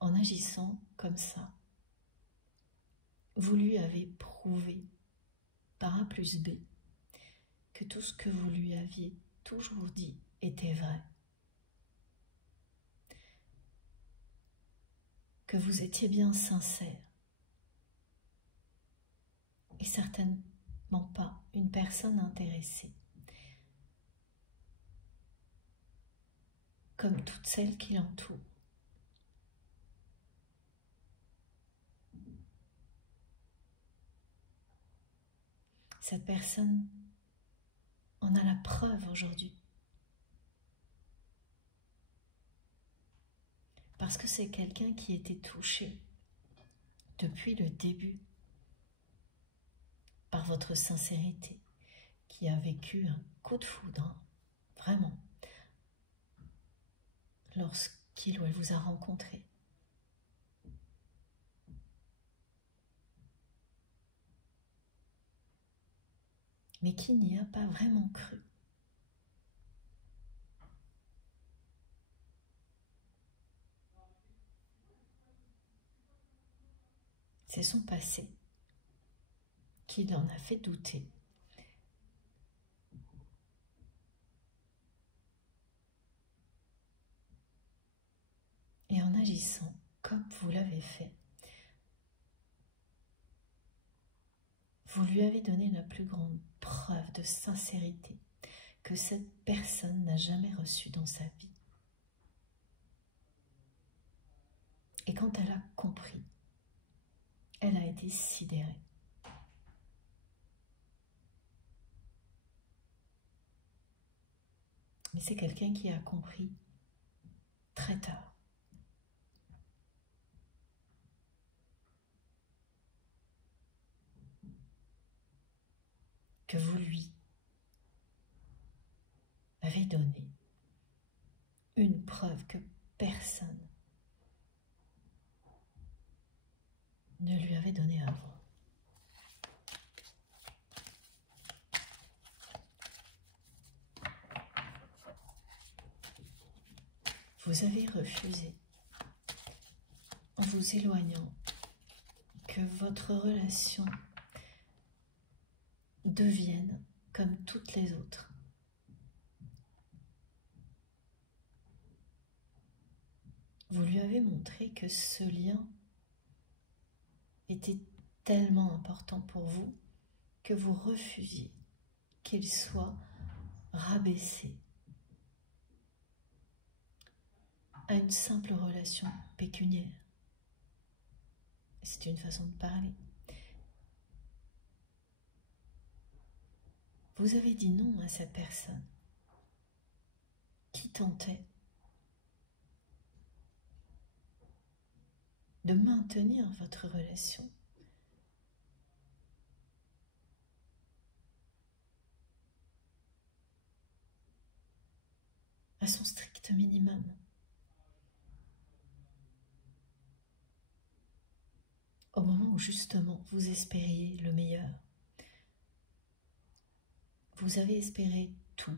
En agissant comme ça, vous lui avez prouvé par A plus B que tout ce que vous lui aviez toujours dit était vrai. Que vous étiez bien sincère et certainement pas une personne intéressée, comme toutes celles qui l'entourent. Cette personne en a la preuve aujourd'hui. Parce que c'est quelqu'un qui était touché depuis le début par votre sincérité, qui a vécu un coup de foudre, hein, vraiment, lorsqu'il ou elle vous a rencontré. Mais qui n'y a pas vraiment cru. C'est son passé qui l'en a fait douter. Et en agissant comme vous l'avez fait, vous lui avez donné la plus grande preuve de sincérité que cette personne n'a jamais reçue dans sa vie. Et quand elle a compris, elle a été sidérée. Mais c'est quelqu'un qui a compris très tard. Que vous lui avez donné une preuve que personne ne lui avait donnée avant. Vous avez refusé, en vous éloignant, que votre relation devienne comme toutes les autres. montré que ce lien était tellement important pour vous que vous refusiez qu'il soit rabaissé à une simple relation pécuniaire. C'est une façon de parler. Vous avez dit non à cette personne qui tentait de maintenir votre relation. À son strict minimum. Au moment où justement vous espériez le meilleur. Vous avez espéré tout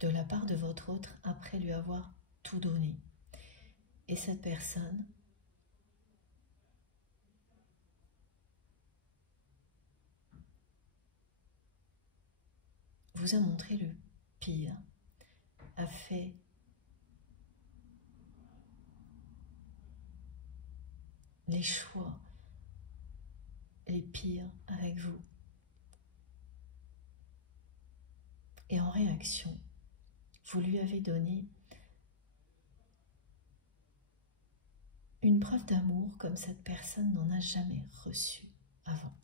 de la part de votre autre après lui avoir tout donné. Et cette personne vous a montré le pire, a fait les choix les pires avec vous. Et en réaction, vous lui avez donné une preuve d'amour comme cette personne n'en a jamais reçu avant.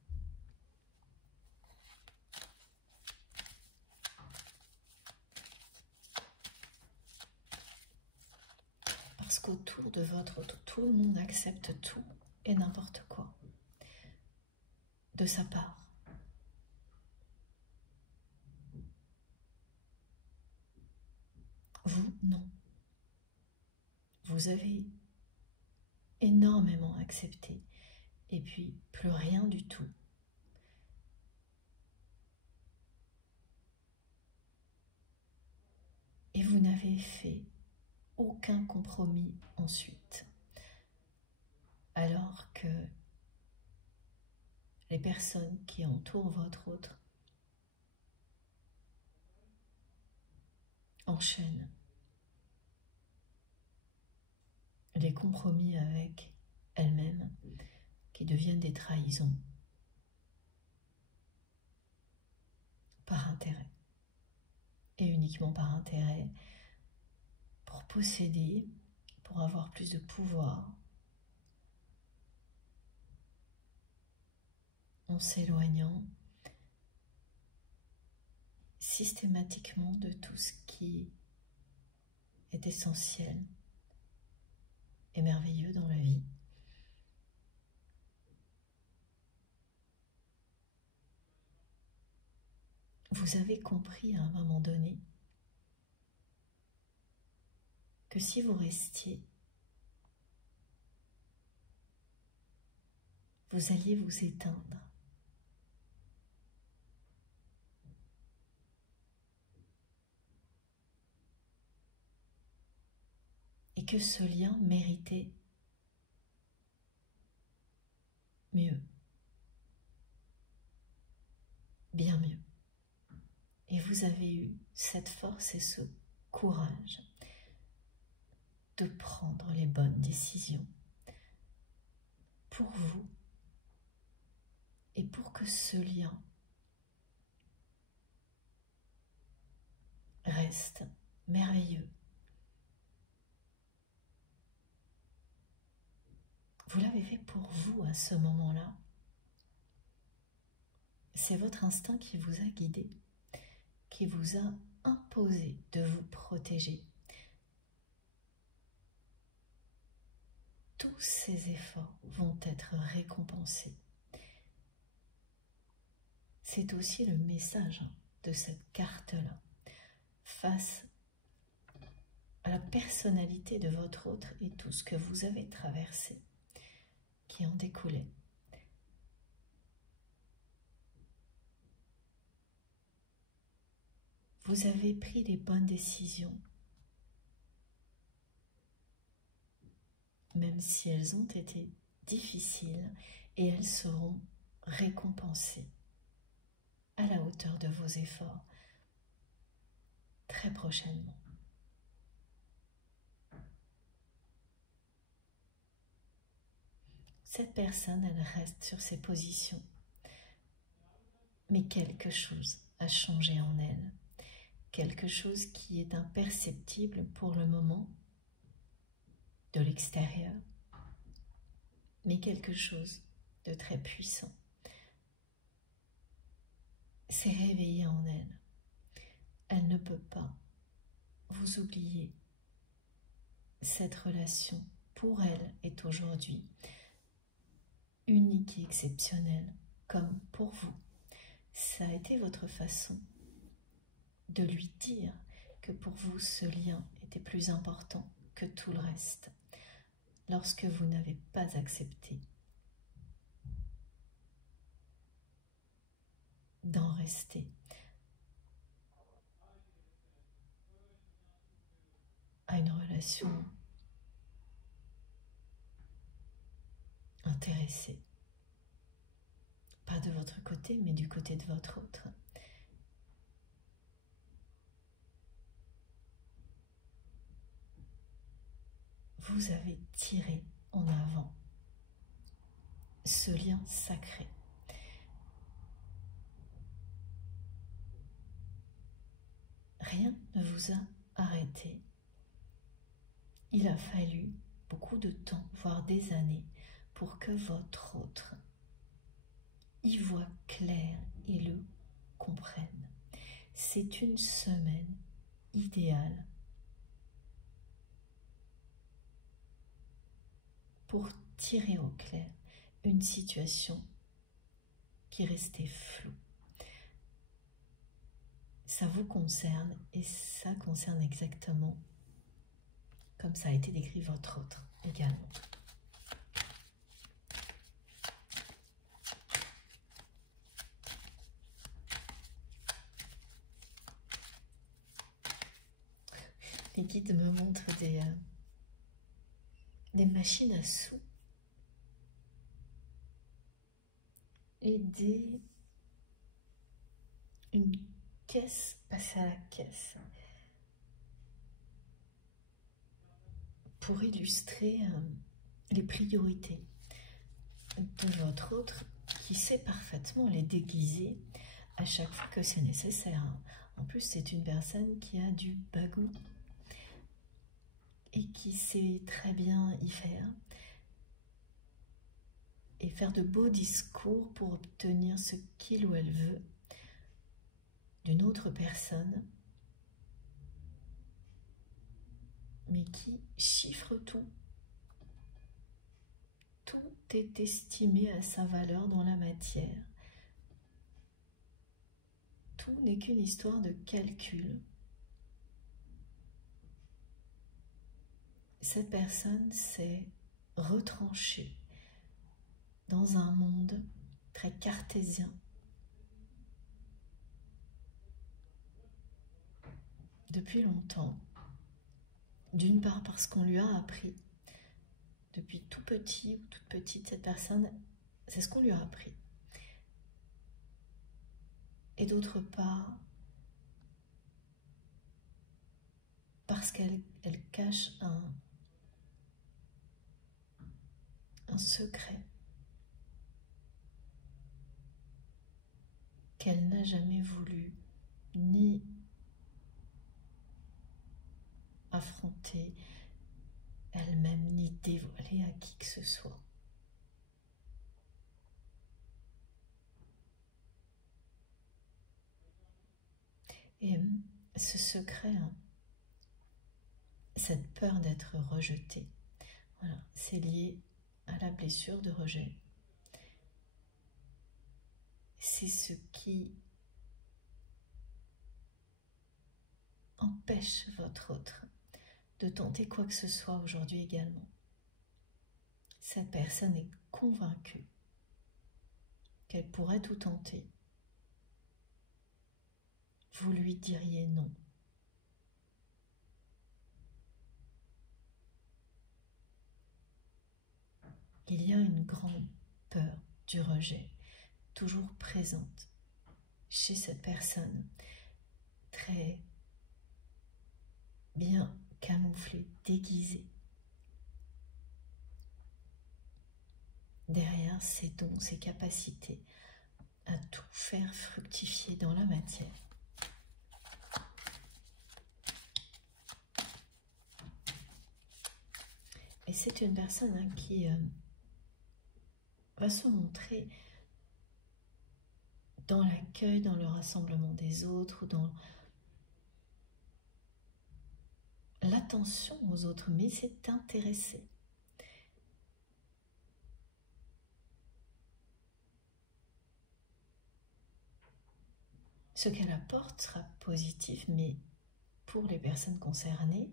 Parce qu'autour de votre autre, tout le monde accepte tout et n'importe quoi de sa part. Vous, non. Vous avez énormément accepté et puis plus rien du tout. Et vous n'avez fait aucun compromis ensuite. Alors que les personnes qui entourent votre autre enchaînent les compromis avec elles-mêmes qui deviennent des trahisons par intérêt. Et uniquement par intérêt pour posséder, pour avoir plus de pouvoir, en s'éloignant systématiquement de tout ce qui est essentiel et merveilleux dans la vie. Vous avez compris à un moment donné que si vous restiez, vous alliez vous éteindre. Et que ce lien méritait mieux, bien mieux. Et vous avez eu cette force et ce courage de prendre les bonnes décisions pour vous et pour que ce lien reste merveilleux. Vous l'avez fait pour vous à ce moment-là. C'est votre instinct qui vous a guidé, qui vous a imposé de vous protéger. Tous ces efforts vont être récompensés. C'est aussi le message de cette carte-là face à la personnalité de votre autre et tout ce que vous avez traversé qui en découlait. Vous avez pris les bonnes décisions, même si elles ont été difficiles, et elles seront récompensées à la hauteur de vos efforts très prochainement. Cette personne, elle reste sur ses positions. Mais quelque chose a changé en elle. Quelque chose qui est imperceptible pour le moment de l'extérieur, mais quelque chose de très puissant s'est réveillé en elle. Elle ne peut pas vous oublier. Cette relation, pour elle, est aujourd'hui unique et exceptionnelle, comme pour vous. Ça a été votre façon de lui dire que pour vous, ce lien était plus important que tout le reste. Lorsque vous n'avez pas accepté d'en rester à une relation intéressée, pas de votre côté, mais du côté de votre autre. Vous avez tiré en avant ce lien sacré. Rien ne vous a arrêté. Il a fallu beaucoup de temps, voire des années, pour que votre autre y voit clair et le comprenne. C'est une semaine idéale pour tirer au clair une situation qui restait floue. Ça vous concerne et ça concerne exactement comme ça a été décrit votre autre également. Les guides me montrent des machines à sous et une caisse passée à la caisse pour illustrer les priorités de votre autre qui sait parfaitement les déguiser à chaque fois que c'est nécessaire. En plus, c'est une personne qui a du bagou et qui sait très bien y faire et faire de beaux discours pour obtenir ce qu'il ou elle veut d'une autre personne, mais qui chiffre tout. Tout est estimé à sa valeur dans la matière. Tout n'est qu'une histoire de calcul. Cette personne s'est retranchée dans un monde très cartésien. Depuis longtemps, d'une part parce qu'on lui a appris, depuis tout petit ou toute petite, cette personne, c'est ce qu'on lui a appris. Et d'autre part, parce qu'elle cache un secret qu'elle n'a jamais voulu ni affronter elle-même, ni dévoiler à qui que ce soit. Et ce secret, cette peur d'être rejeté, voilà, c'est lié à la blessure de rejet. C'est ce qui empêche votre autre de tenter quoi que ce soit aujourd'hui également. Cette personne est convaincue qu'elle pourrait tout tenter. Vous lui diriez non. Il y a une grande peur du rejet, toujours présente chez cette personne, très bien camouflée, déguisée. derrière ses dons, ses capacités à tout faire fructifier dans la matière. Et c'est une personne qui va se montrer dans l'accueil, dans le rassemblement des autres, dans l'attention aux autres, mais c'est intéressé. Ce qu'elle apporte sera positif, mais pour les personnes concernées,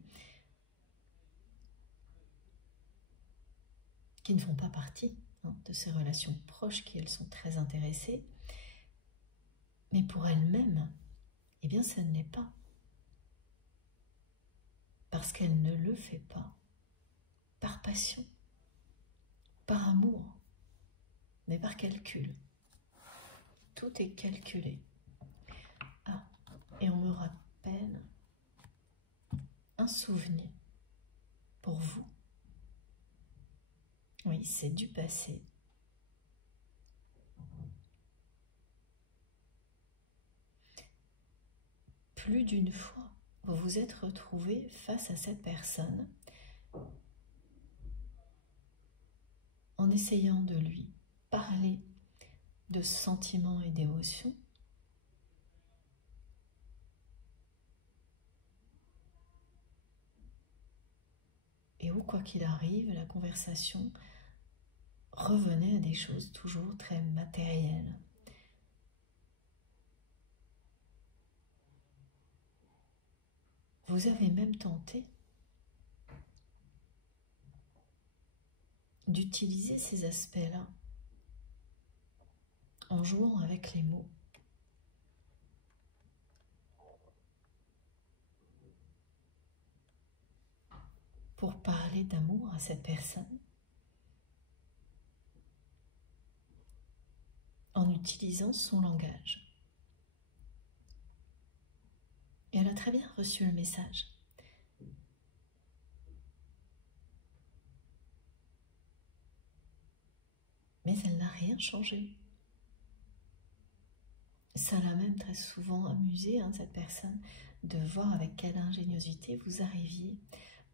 qui ne font pas partie de ces relations proches, qui elles sont très intéressées, mais pour elles-mêmes, eh bien ça ne l'est pas. Parce qu'elle ne le fait pas par passion, par amour, mais par calcul. Tout est calculé. Ah, et on me rappelle un souvenir pour vous. Oui, c'est du passé. Plus d'une fois, vous vous êtes retrouvé face à cette personne en essayant de lui parler de sentiments et d'émotions. Et où, quoi qu'il arrive, la conversation revenait à des choses toujours très matérielles. Vous avez même tenté d'utiliser ces aspects-là en jouant avec les mots. Pour parler d'amour à cette personne, en utilisant son langage. Et elle a très bien reçu le message. Mais elle n'a rien changé. Ça l'a même très souvent amusé, cette personne, de voir avec quelle ingéniosité vous arriviez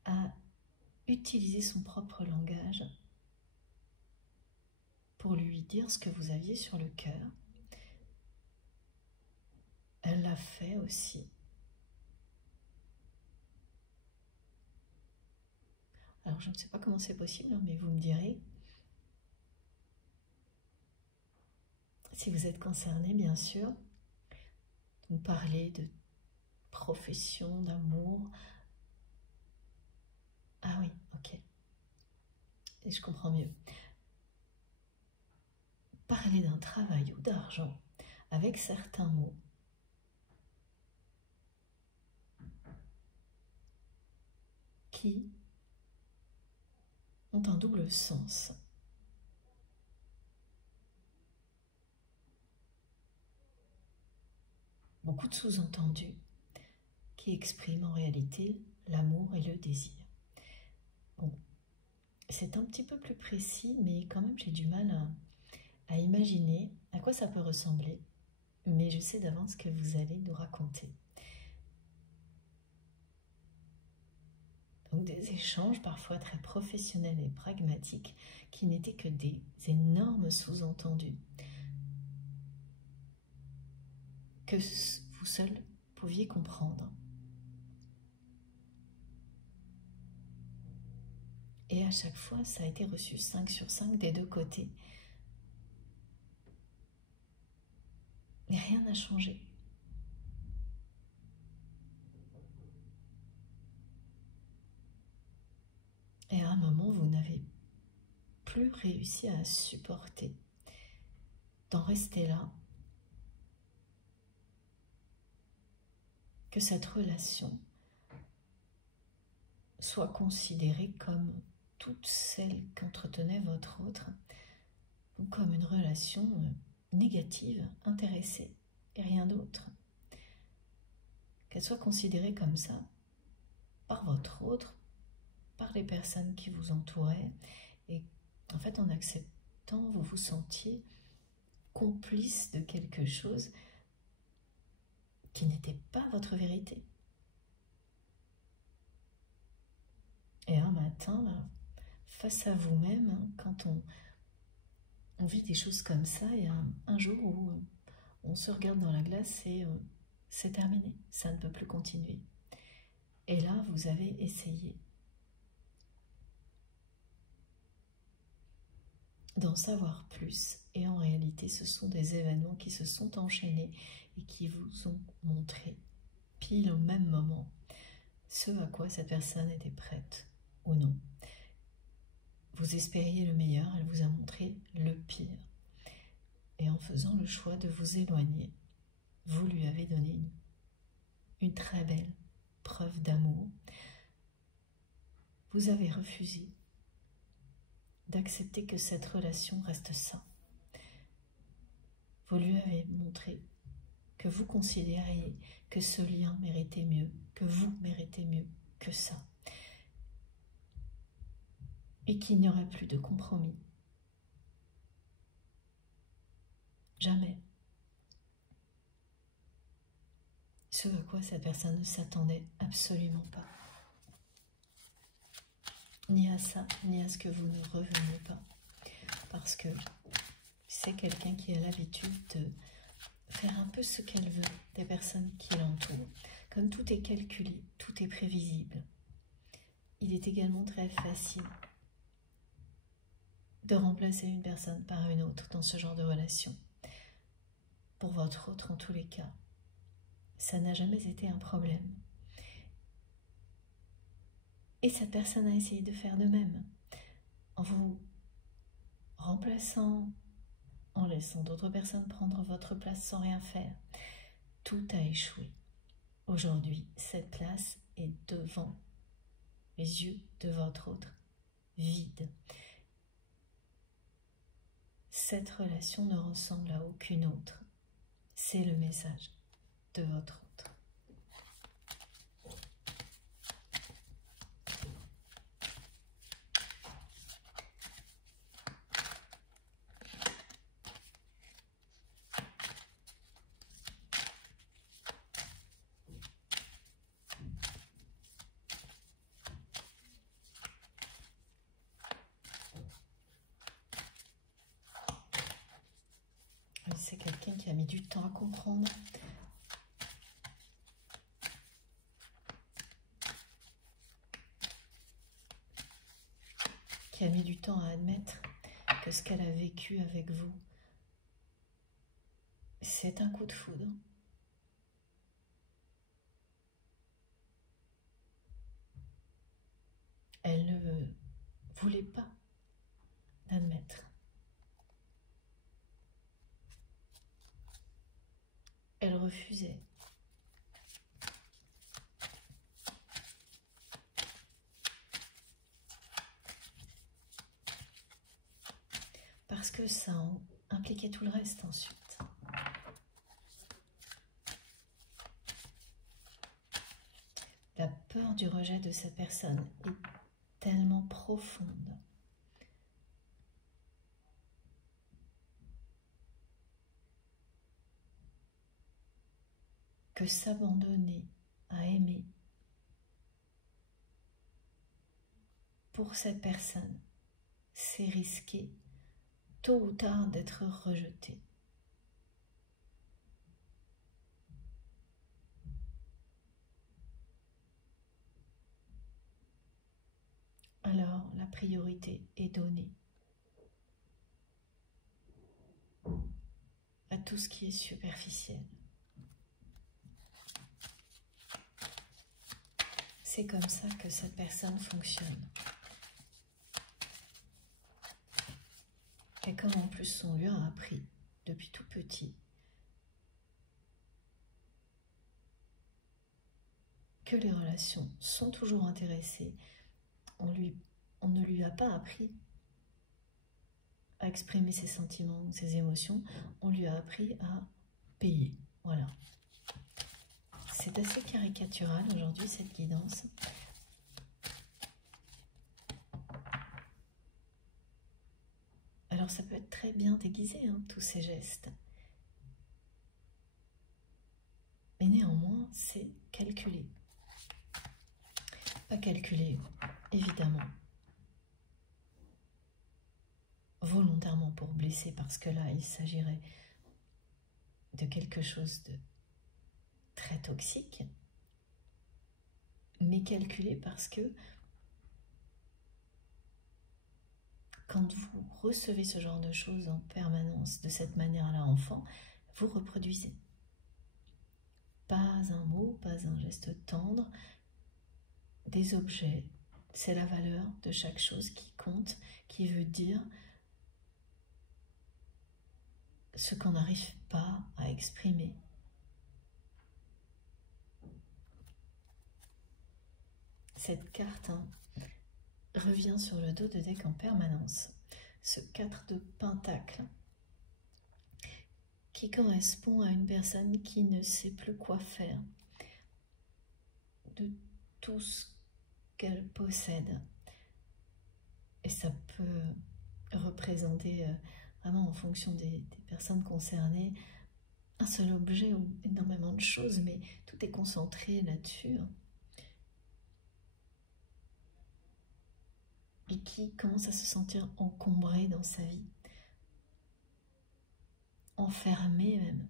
à utiliser son propre langage pour lui dire ce que vous aviez sur le cœur. Elle l'a fait aussi. Alors je ne sais pas comment c'est possible, mais vous me direz. Si vous êtes concerné, bien sûr, vous parlez de profession, d'amour. Ah oui, ok. Et je comprends mieux. Parler d'un travail ou d'argent avec certains mots qui ont un double sens. Beaucoup de sous-entendus qui expriment en réalité l'amour et le désir. Bon, c'est un petit peu plus précis, mais quand même j'ai du mal à imaginer à quoi ça peut ressembler, mais je sais d'avance que vous allez nous raconter. Donc des échanges parfois très professionnels et pragmatiques qui n'étaient que des énormes sous-entendus que vous seul pouviez comprendre. Et à chaque fois, ça a été reçu 5 sur 5 des deux côtés. Mais rien n'a changé. Et à un moment, vous n'avez plus réussi à supporter d'en rester là, que cette relation soit considérée comme toutes celles qu'entretenait votre autre, ou comme une relation négative, intéressée, et rien d'autre. Qu'elle soit considérée comme ça par votre autre, par les personnes qui vous entouraient, et en fait on accepte temps vous vous sentiez complice de quelque chose qui n'était pas votre vérité. Et un matin, face à vous-même, quand on vit des choses comme ça, il y a un jour où on se regarde dans la glace et c'est terminé, ça ne peut plus continuer. Et là, vous avez essayé d'en savoir plus, et en réalité, ce sont des événements qui se sont enchaînés et qui vous ont montré, pile au même moment, ce à quoi cette personne était prête ou non. Vous espériez le meilleur, elle vous a montré le pire. Et en faisant le choix de vous éloigner, vous lui avez donné une très belle preuve d'amour. Vous avez refusé d'accepter que cette relation reste saine. Vous lui avez montré que vous considériez que ce lien méritait mieux, que vous méritez mieux que ça. Et qu'il n'y aurait plus de compromis. Jamais. Ce à quoi cette personne ne s'attendait absolument pas. Ni à ça, ni à ce que vous ne reveniez pas. Parce que c'est quelqu'un qui a l'habitude de faire un peu ce qu'elle veut des personnes qui l'entourent. Comme tout est calculé, tout est prévisible, il est également très facile de remplacer une personne par une autre dans ce genre de relation. Pour votre autre, en tous les cas, ça n'a jamais été un problème. Et cette personne a essayé de faire de même, en vous remplaçant, en laissant d'autres personnes prendre votre place sans rien faire. Tout a échoué. Aujourd'hui, cette place est devant les yeux de votre autre, vide. Cette relation ne ressemble à aucune autre. C'est le message de votre autre. C'est quelqu'un qui a mis du temps à comprendre. Qui a mis du temps à admettre que ce qu'elle a vécu avec vous, c'est un coup de foudre. Elle ne voulait pas l'admettre. Elle refusait. Parce que ça impliquait tout le reste ensuite. La peur du rejet de cette personne est tellement profonde que s'abandonner à aimer pour cette personne, c'est risquer tôt ou tard d'être rejeté. Alors la priorité est donnée à tout ce qui est superficiel. C'est comme ça que cette personne fonctionne. Et comme en plus on lui a appris depuis tout petit que les relations sont toujours intéressées, on ne lui a pas appris à exprimer ses sentiments, ses émotions, on lui a appris à payer. Voilà. C'est assez caricatural aujourd'hui cette guidance. Alors ça peut être très bien déguisés, hein, tous ces gestes. Mais néanmoins, c'est calculé. Pas calculé, évidemment, volontairement pour blesser, parce que là, il s'agirait de quelque chose de très toxique, mais calculé parce que quand vous recevez ce genre de choses en permanence, de cette manière-là, enfant, vous reproduisez. Pas un mot, pas un geste tendre, des objets. C'est la valeur de chaque chose qui compte, qui veut dire ce qu'on n'arrive pas à exprimer. Cette carte revient sur le dos de deck en permanence. Ce 4 de pentacle qui correspond à une personne qui ne sait plus quoi faire de tout ce qu'elle possède. Et ça peut représenter vraiment en fonction des personnes concernées un seul objet ou énormément de choses, mais tout est concentré là-dessus. Et qui commence à se sentir encombré dans sa vie, enfermée même,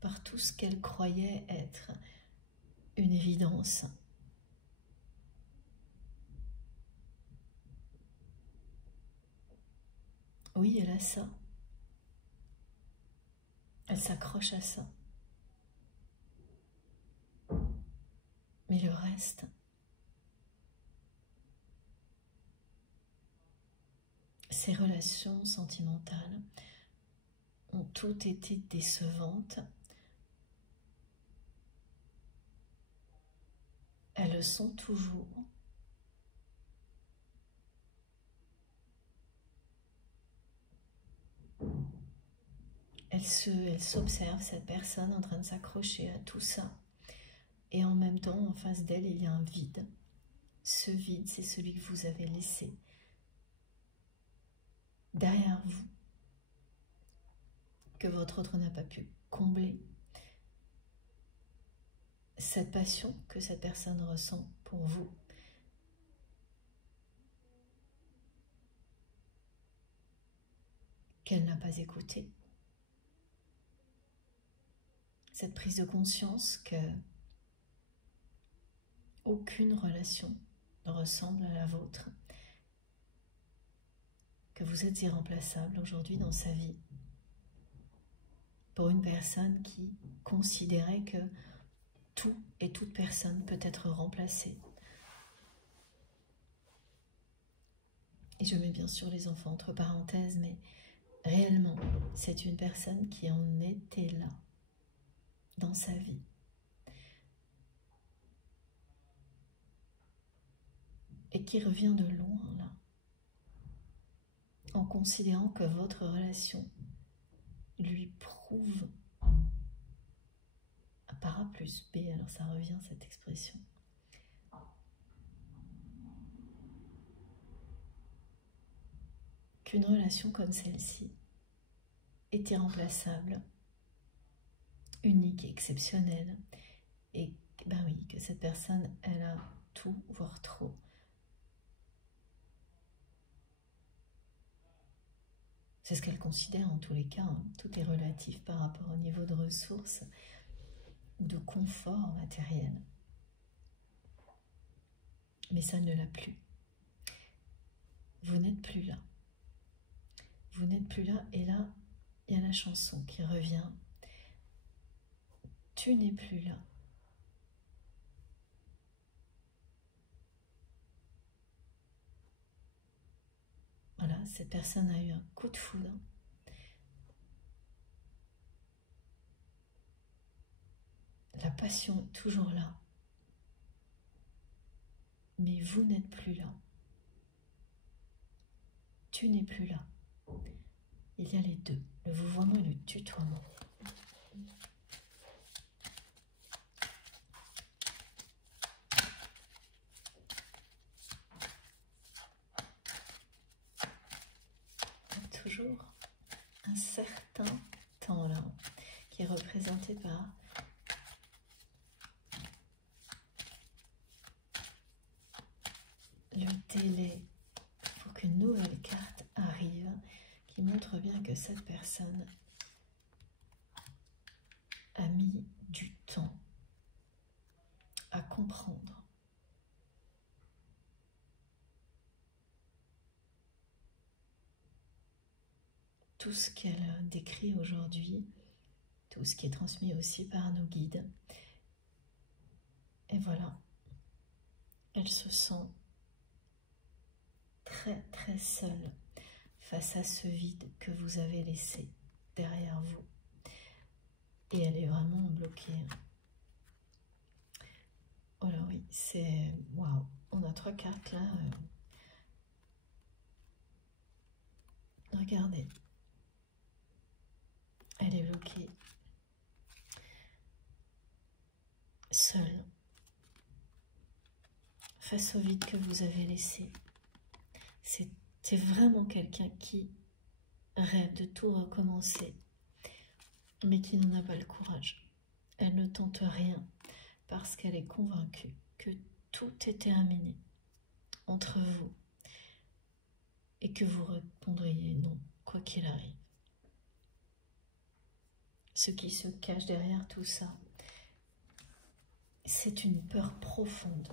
par tout ce qu'elle croyait être une évidence. Oui, elle a ça. Elle s'accroche à ça. Mais le reste, ses relations sentimentales ont toutes été décevantes. Elles le sont toujours. Elle s'observe, cette personne, en train de s'accrocher à tout ça. Et en même temps, en face d'elle, il y a un vide. Ce vide, c'est celui que vous avez laissé derrière vous, que votre autre n'a pas pu combler. Cette passion que cette personne ressent pour vous, qu'elle n'a pas écoutée. Cette prise de conscience que aucune relation ne ressemble à la vôtre, que vous êtes irremplaçable aujourd'hui dans sa vie, pour une personne qui considérait que tout et toute personne peut être remplacée. Et je mets bien sûr les enfants entre parenthèses, mais réellement, c'est une personne qui en était là, dans sa vie. Et qui revient de loin, là, en considérant que votre relation lui prouve par A plus B, alors ça revient cette expression, qu'une relation comme celle-ci est irremplaçable, unique, exceptionnelle, et ben oui, que cette personne, elle a tout, voire trop. C'est ce qu'elle considère en tous les cas, hein. Tout est relatif par rapport au niveau de ressources, de confort matériel. Mais ça ne l'a plus. Vous n'êtes plus là. Vous n'êtes plus là, et là, il y a la chanson qui revient. Tu n'es plus là. Voilà, cette personne a eu un coup de foudre. La passion est toujours là. Mais vous n'êtes plus là. Tu n'es plus là. Il y a les deux, le vouvoiement et le tutoiement. représenté par le délai pour qu'une nouvelle carte arrive qui montre bien que cette personne a mis du temps à comprendre tout ce qu'elle décrit aujourd'hui, tout ce qui est transmis aussi par nos guides. Et voilà, elle se sent très très seule face à ce vide que vous avez laissé derrière vous. Et elle est vraiment bloquée. Oh là oui, c'est... Waouh, on a 3 cartes là. Regardez. Elle est bloquée. Seule. Face au vide que vous avez laissé. C'est vraiment quelqu'un qui rêve de tout recommencer, mais qui n'en a pas le courage. Elle ne tente rien parce qu'elle est convaincue que tout est terminé entre vous et que vous répondriez non, quoi qu'il arrive. Ce qui se cache derrière tout ça, c'est une peur profonde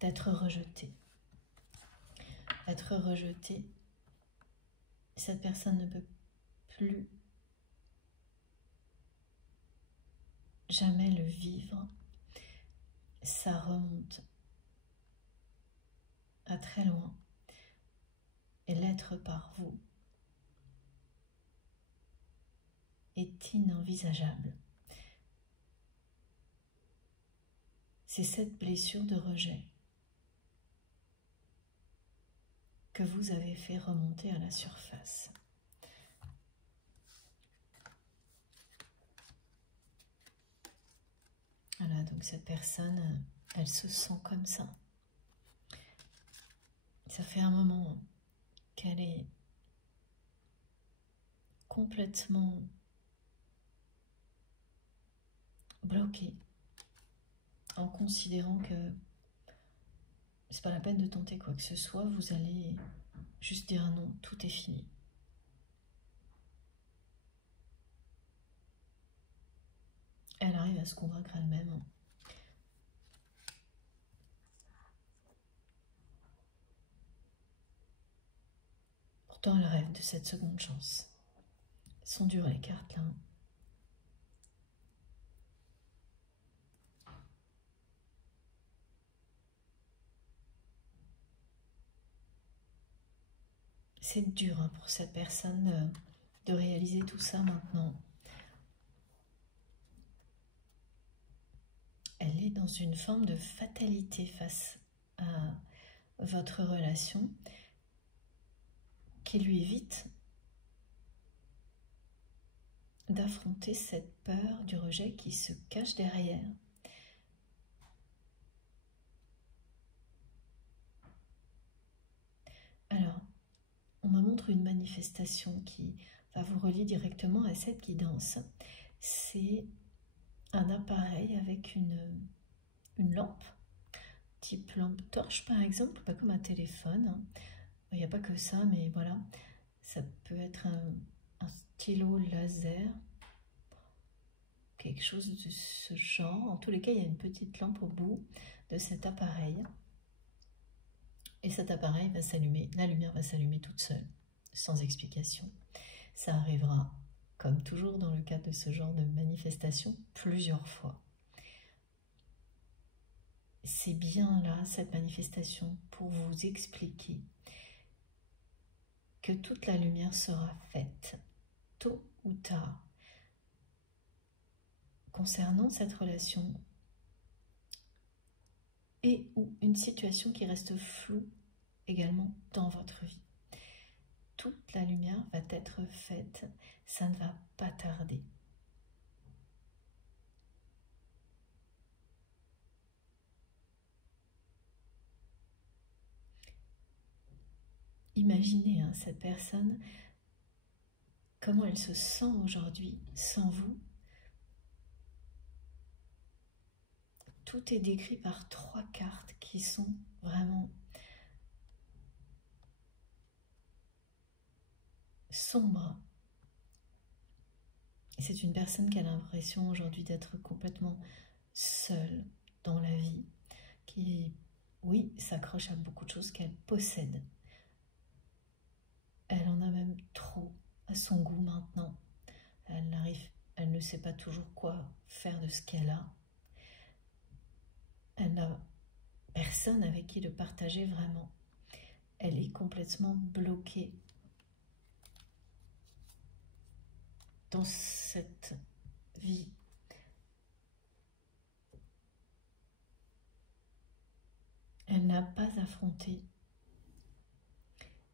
d'être rejeté. Être rejeté, cette personne ne peut plus jamais le vivre. Ça remonte à très loin. Et l'être par vous est inenvisageable. C'est cette blessure de rejet que vous avez fait remonter à la surface. Voilà, donc cette personne, elle se sent comme ça. Ça fait un moment qu'elle est complètement bloquée en considérant que c'est pas la peine de tenter quoi que ce soit, vous allez juste dire non, tout est fini. Elle arrive à se convaincre elle-même. Pourtant, elle rêve de cette seconde chance. Elles sont dures les cartes là. C'est dur hein, pour cette personne de réaliser tout ça maintenant. Elle est dans une forme de fatalité face à votre relation qui lui évite d'affronter cette peur du rejet qui se cache derrière. Alors, on me montre une manifestation qui va vous relier directement à cette guidance. C'est un appareil avec une lampe, type lampe torche par exemple, pas comme un téléphone. Il n'y a pas que ça, mais voilà. Ça peut être un stylo laser, quelque chose de ce genre. En tous les cas, il y a une petite lampe au bout de cet appareil. Et cet appareil va s'allumer, la lumière va s'allumer toute seule, sans explication. Ça arrivera, comme toujours dans le cadre de ce genre de manifestation, plusieurs fois. C'est bien là, cette manifestation, pour vous expliquer que toute la lumière sera faite, tôt ou tard, concernant cette relation et ou une situation qui reste floue également dans votre vie. Toute la lumière va être faite, ça ne va pas tarder. Imaginez hein, cette personne comment elle se sent aujourd'hui sans vous. Tout est décrit par 3 cartes qui sont vraiment sombres. C'est une personne qui a l'impression aujourd'hui d'être complètement seule dans la vie, qui, oui, s'accroche à beaucoup de choses qu'elle possède. Elle en a même trop à son goût maintenant. Elle ne sait pas toujours quoi faire de ce qu'elle a. Elle n'a personne avec qui le partager vraiment. Elle est complètement bloquée dans cette vie. Elle n'a pas affronté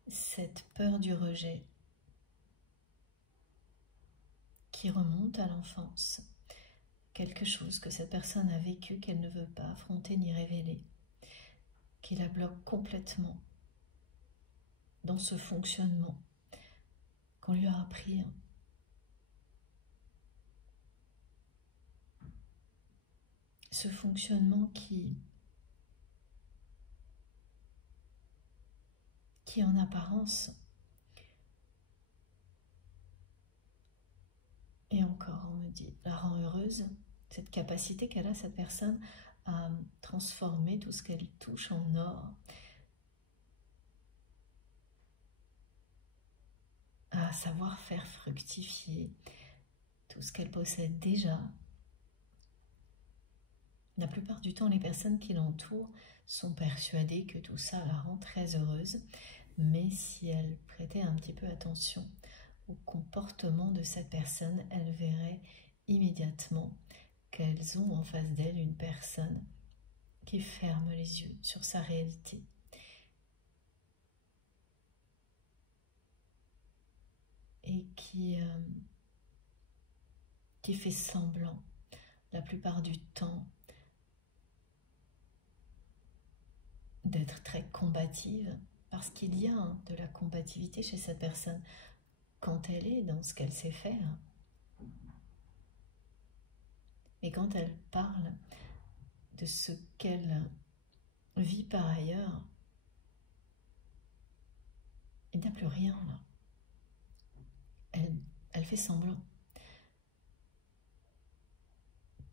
cette peur du rejet qui remonte à l'enfance. Quelque chose que cette personne a vécu qu'elle ne veut pas affronter ni révéler, qui la bloque complètement dans ce fonctionnement qu'on lui a appris. Ce fonctionnement qui en apparence, et encore on me dit, la rend heureuse, cette capacité qu'elle a, cette personne, à transformer tout ce qu'elle touche en or, à savoir faire fructifier tout ce qu'elle possède déjà. La plupart du temps, les personnes qui l'entourent sont persuadées que tout ça la rend très heureuse, mais si elle prêtait un petit peu attention au comportement de cette personne, elle verrait immédiatement qu'elles ont en face d'elle une personne qui ferme les yeux sur sa réalité. Et qui fait semblant la plupart du temps d'être très combative, parce qu'il y a de la combativité chez cette personne quand elle est dans ce qu'elle sait faire. Et quand elle parle de ce qu'elle vit par ailleurs, il n'y a plus rien là. Elle fait semblant.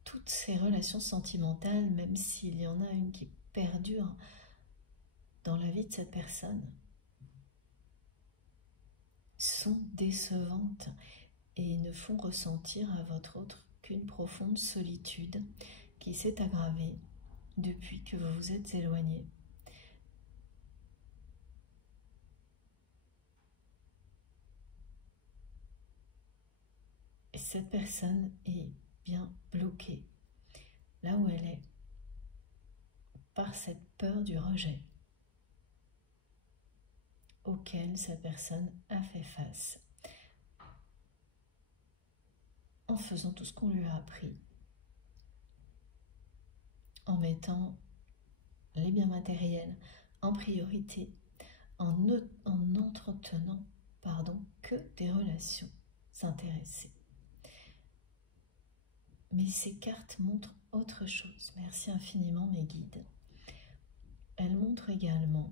Toutes ces relations sentimentales, même s'il y en a une qui perdure dans la vie de cette personne, sont décevantes et ne font ressentir à votre autre qu'une profonde solitude qui s'est aggravée depuis que vous vous êtes éloignés. Et cette personne est bien bloquée là où elle est par cette peur du rejet auquel cette personne a fait face en faisant tout ce qu'on lui a appris, en mettant les biens matériels en priorité, en n'entretenant que des relations intéressées. Mais ces cartes montrent autre chose. Merci infiniment mes guides. Elles montrent également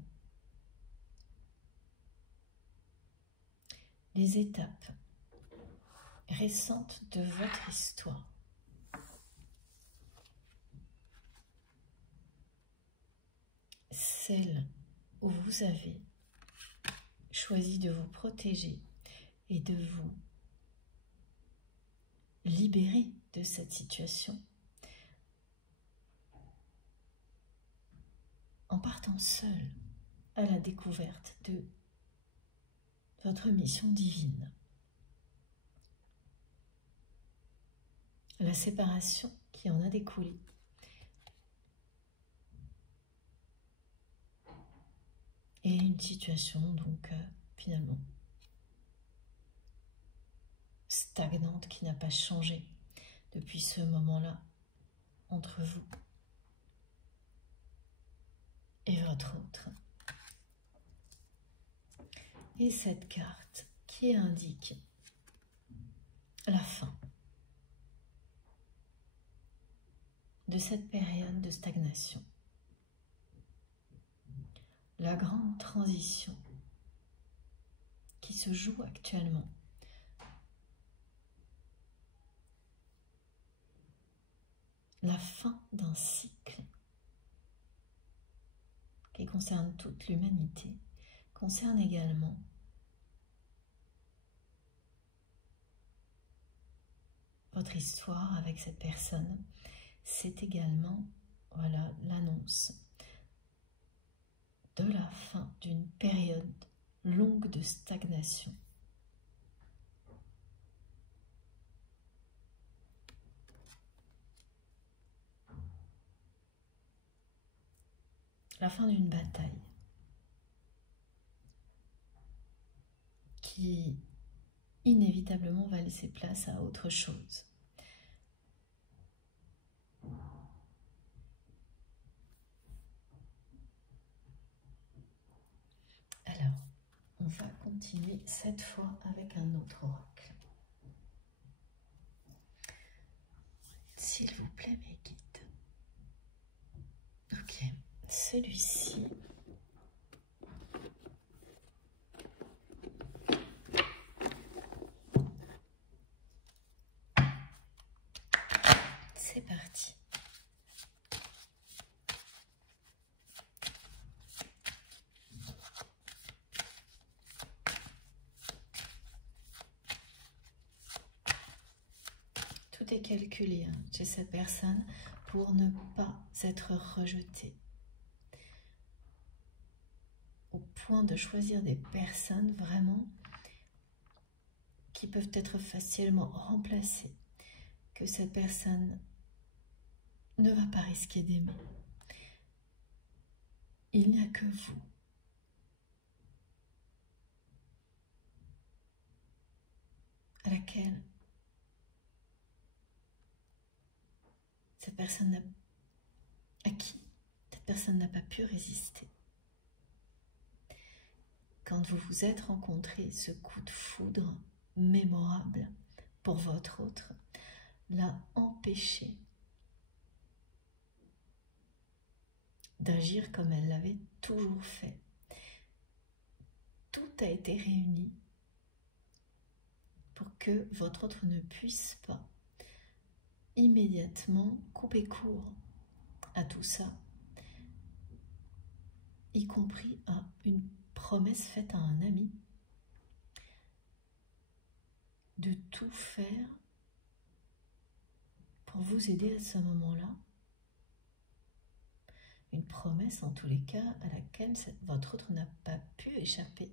les étapes récentes de votre histoire. Celle où vous avez choisi de vous protéger et de vous libérer de cette situation en partant seul à la découverte de votre mission divine. La séparation qui en a découlé. Et une situation donc finalement stagnante qui n'a pas changé depuis ce moment-là entre vous et votre autre. Et cette carte qui indique de cette période de stagnation. La grande transition qui se joue actuellement. La fin d'un cycle qui concerne toute l'humanité, concerne également votre histoire avec cette personne. C'est également, voilà, l'annonce de la fin d'une période longue de stagnation. La fin d'une bataille qui inévitablement va laisser place à autre chose. Alors, on va continuer cette fois avec un autre oracle. S'il vous plaît, mes guides. Ok, celui-ci. C'est parti. Tout est calculé chez cette personne pour ne pas être rejetée. Au point de choisir des personnes vraiment qui peuvent être facilement remplacées. Que cette personne ne va pas risquer d'aimer. Il n'y a que vous. À laquelle cette personne à qui cette personne n'a pas pu résister. Quand vous vous êtes rencontrés, ce coup de foudre mémorable pour votre autre l'a empêché d'agir comme elle l'avait toujours fait. Tout a été réuni pour que votre autre ne puisse pas immédiatement couper court à tout ça, y compris à une promesse faite à un ami de tout faire pour vous aider à ce moment-là. Une promesse en tous les cas à laquelle votre autre n'a pas pu échapper.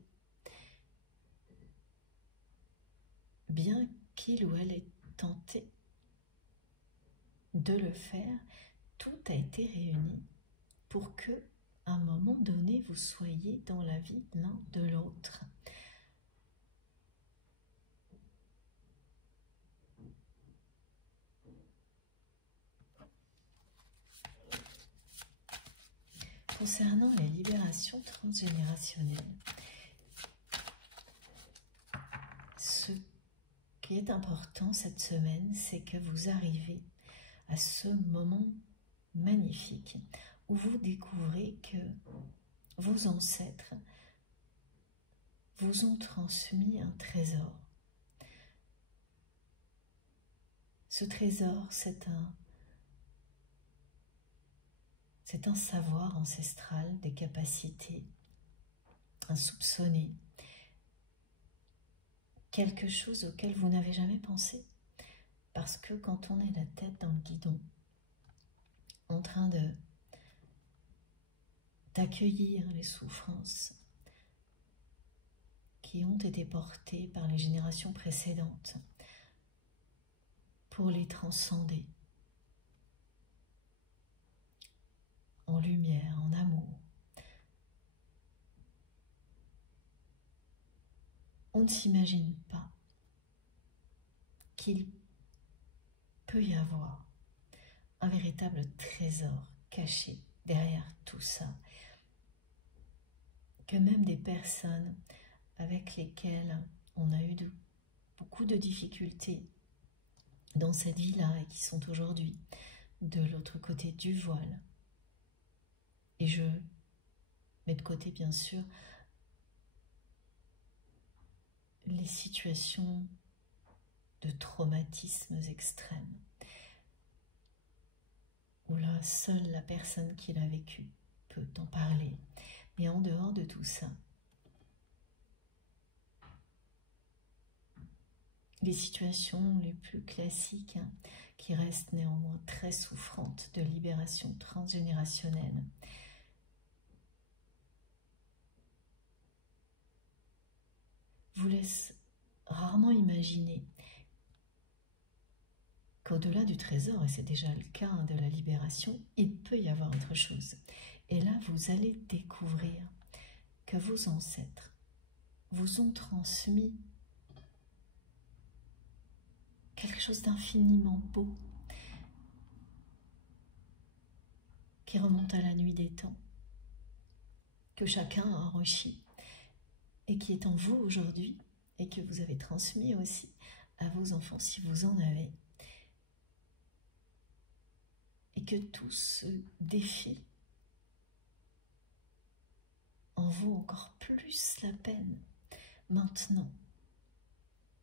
Bien qu'il ou elle ait tenté de le faire, tout a été réuni pour que, à un moment donné, vous soyez dans la vie l'un de l'autre. Concernant les libérations transgénérationnelles, ce qui est important cette semaine, c'est que vous arrivez à ce moment magnifique où vous découvrez que vos ancêtres vous ont transmis un trésor. Ce trésor, c'est un savoir ancestral, des capacités insoupçonnées, quelque chose auquel vous n'avez jamais pensé. Parce que quand on est la tête dans le guidon, en train d'accueillir les souffrances qui ont été portées par les générations précédentes, pour les transcender en lumière, en amour, on ne s'imagine pas qu'il peut y avoir un véritable trésor caché derrière tout ça, que même des personnes avec lesquelles on a eu beaucoup de difficultés dans cette vie-là et qui sont aujourd'hui de l'autre côté du voile. Et je mets de côté, bien sûr, les situations de traumatismes extrêmes, où là, seule la personne qui l'a vécu peut en parler. Mais en dehors de tout ça, les situations les plus classiques, qui restent néanmoins très souffrantes de libération transgénérationnelle, vous laissent rarement imaginer qu'au-delà du trésor, et c'est déjà le cas de la libération, il peut y avoir autre chose. Et là, vous allez découvrir que vos ancêtres vous ont transmis quelque chose d'infiniment beau, qui remonte à la nuit des temps, que chacun a enrichi, et qui est en vous aujourd'hui, et que vous avez transmis aussi à vos enfants si vous en avez. Et que tout ce défi en vaut encore plus la peine maintenant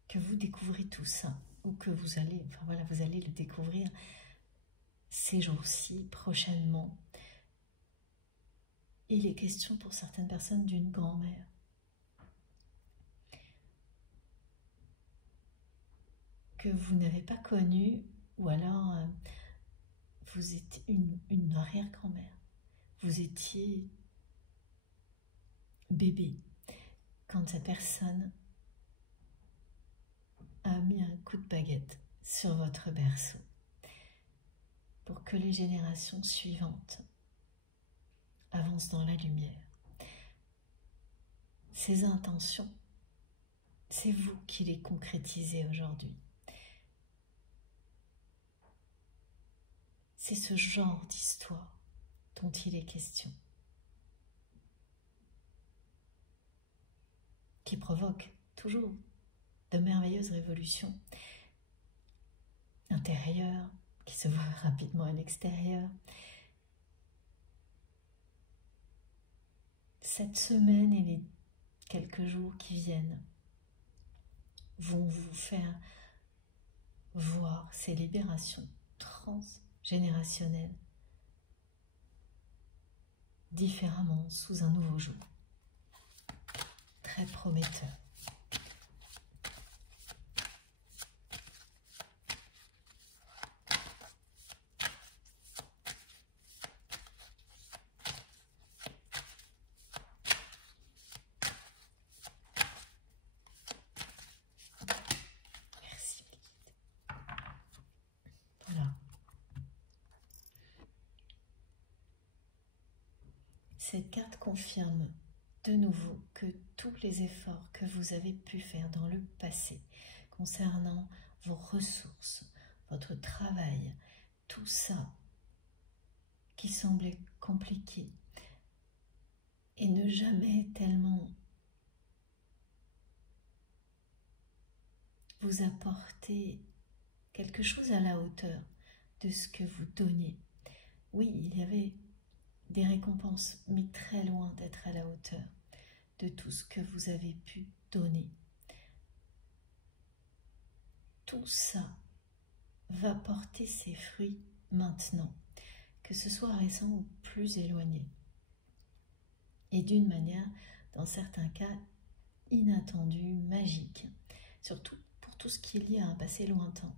que vous découvrez tout ça, ou que vous allez, enfin voilà, vous allez le découvrir ces jours-ci, prochainement. Il est question pour certaines personnes d'une grand-mère. Que vous n'avez pas connue, ou alors vous êtes une arrière-grand-mère. Vous étiez bébé quand cette personne a mis un coup de baguette sur votre berceau pour que les générations suivantes avancent dans la lumière. Ces intentions, c'est vous qui les concrétisez aujourd'hui. C'est ce genre d'histoire dont il est question, qui provoque toujours de merveilleuses révolutions intérieures, qui se voient rapidement à l'extérieur. Cette semaine et les quelques jours qui viennent vont vous faire voir ces libérations transgénérationnelles différemment sous un nouveau jour. Très prometteur. Merci. Voilà. Cette carte confirme de nouveau que tous les efforts que vous avez pu faire dans le passé concernant vos ressources, votre travail, tout ça qui semblait compliqué et ne jamais tellement vous apporter quelque chose à la hauteur de ce que vous donniez. Oui, il y avait des récompenses, mais très loin d'être à la hauteur de tout ce que vous avez pu donner. Tout ça va porter ses fruits maintenant, que ce soit récent ou plus éloigné. Et d'une manière, dans certains cas, inattendue, magique, surtout pour tout ce qui est lié à un passé lointain.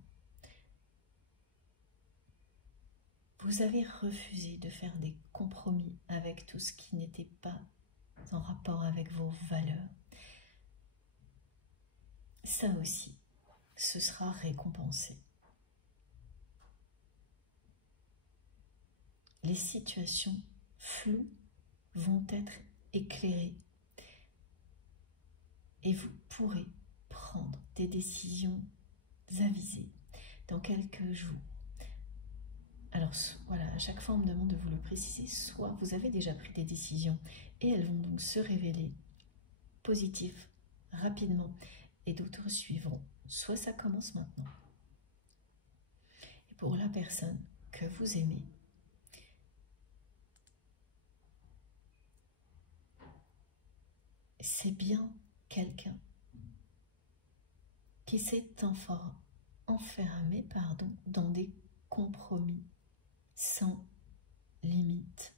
Vous avez refusé de faire des compromis avec tout ce qui n'était pas en rapport avec vos valeurs. Ça aussi, ce sera récompensé. Les situations floues vont être éclairées et vous pourrez prendre des décisions avisées dans quelques jours. Alors voilà, à chaque fois on me demande de vous le préciser, soit vous avez déjà pris des décisions et elles vont donc se révéler positives rapidement et d'autres suivront, soit ça commence maintenant. Et pour la personne que vous aimez. C'est bien quelqu'un qui s'est enfermé dans des compromis sans limite.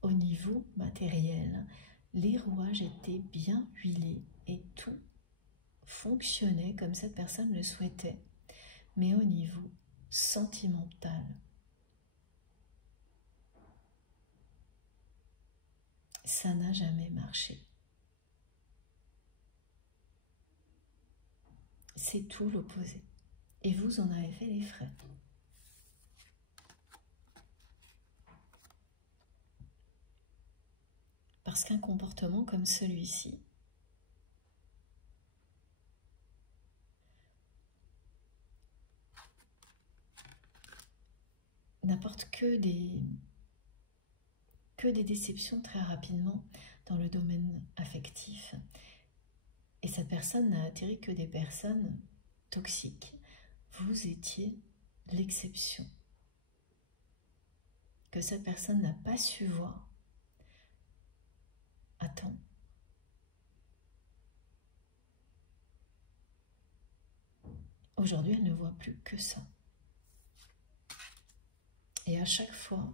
Au niveau matériel, les rouages étaient bien huilés et tout fonctionnait comme cette personne le souhaitait. Mais au niveau sentimental, ça n'a jamais marché. C'est tout l'opposé. Et vous en avez fait les frais. Parce qu'un comportement comme celui-ci n'apporte que des déceptions très rapidement dans le domaine affectif. Et cette personne n'a attiré que des personnes toxiques. Vous étiez l'exception que cette personne n'a pas su voir à temps. Aujourd'hui, elle ne voit plus que ça. Et à chaque fois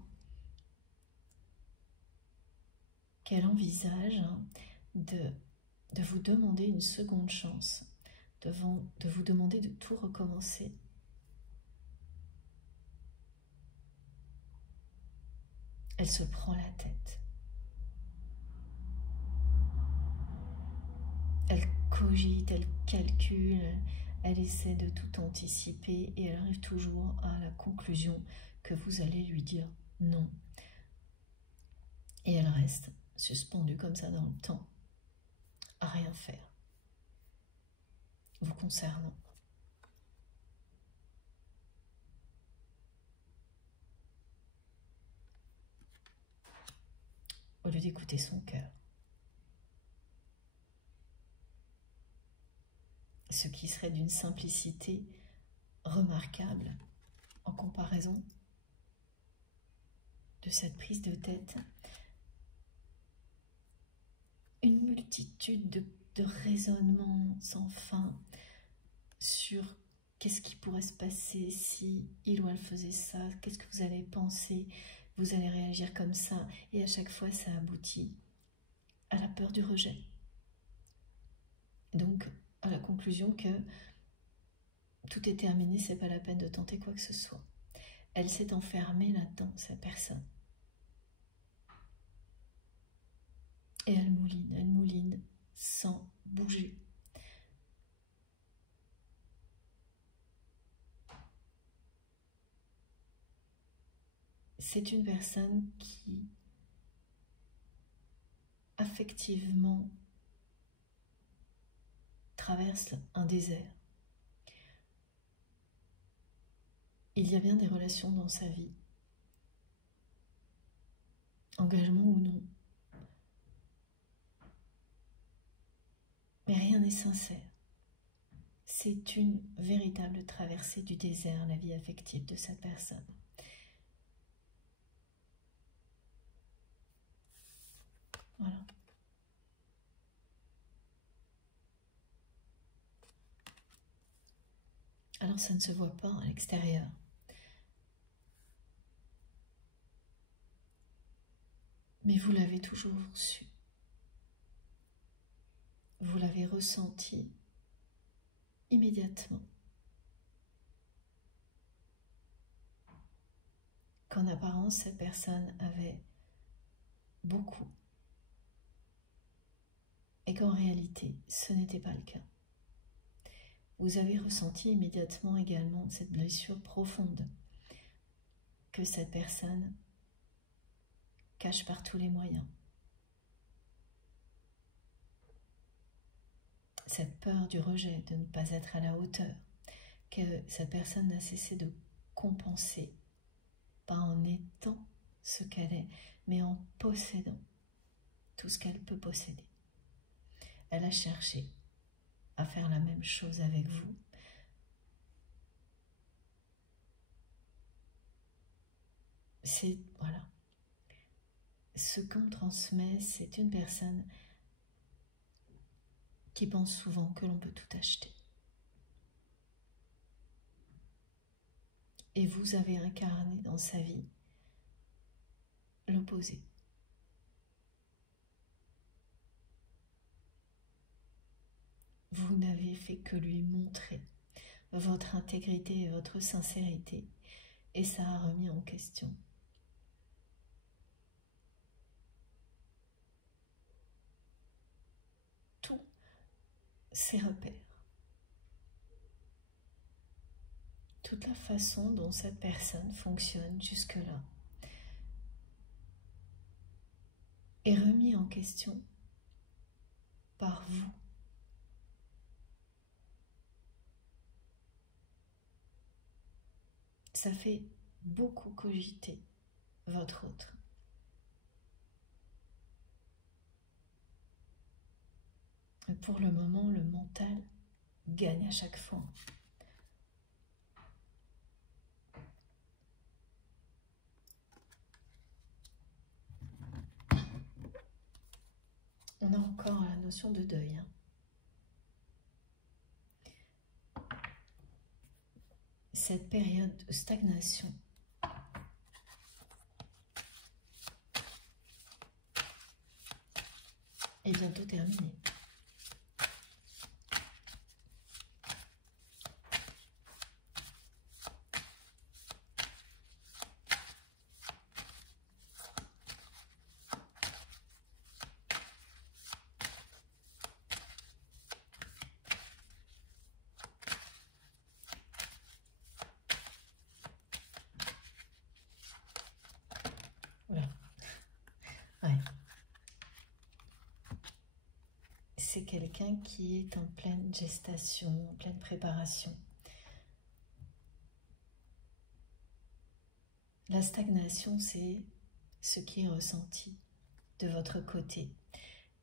qu'elle envisage de vous demander une seconde chance, de vous demander de tout recommencer, elle se prend la tête. Elle cogite, elle calcule, elle essaie de tout anticiper et elle arrive toujours à la conclusion que vous allez lui dire non. Et elle reste suspendue comme ça dans le temps, à rien faire, vous concernant. Au lieu d'écouter son cœur. Ce qui serait d'une simplicité remarquable en comparaison de cette prise de tête. Une multitude de raisonnements sans fin sur qu'est-ce qui pourrait se passer si il ou elle faisait ça, qu'est-ce que vous allez penser, vous allez réagir comme ça, et à chaque fois ça aboutit à la peur du rejet. Donc à la conclusion que tout est terminé, c'est pas la peine de tenter quoi que ce soit. Elle s'est enfermée là-dedans, cette personne. Et elle mouline sans bouger. C'est une personne qui, affectivement, traverse un désert. Il y a bien des relations dans sa vie, engagement ou non. Mais rien n'est sincère. C'est une véritable traversée du désert, la vie affective de cette personne. Voilà. Alors ça ne se voit pas à l'extérieur. Mais vous l'avez toujours su. Vous l'avez ressenti immédiatement. Qu'en apparence, cette personne avait beaucoup. Et qu'en réalité, ce n'était pas le cas. Vous avez ressenti immédiatement également cette blessure profonde que cette personne cache par tous les moyens. Cette peur du rejet, de ne pas être à la hauteur, que cette personne n'a cessé de compenser, pas en étant ce qu'elle est, mais en possédant tout ce qu'elle peut posséder. Elle a cherché à faire la même chose avec vous, c'est, voilà, ce qu'on transmet, c'est une personne qui pense souvent que l'on peut tout acheter. Et vous avez incarné dans sa vie l'opposé. Vous n'avez fait que lui montrer votre intégrité et votre sincérité, et ça a remis en question tous ses repères, toute la façon dont cette personne fonctionne jusque-là est remis en question par vous. Ça fait beaucoup cogiter votre autre. Et pour le moment, le mental gagne à chaque fois. On a encore la notion de deuil. Cette période de stagnation est bientôt terminée. Voilà. Ouais. C'est quelqu'un qui est en pleine gestation, en pleine préparation. La stagnation, c'est ce qui est ressenti de votre côté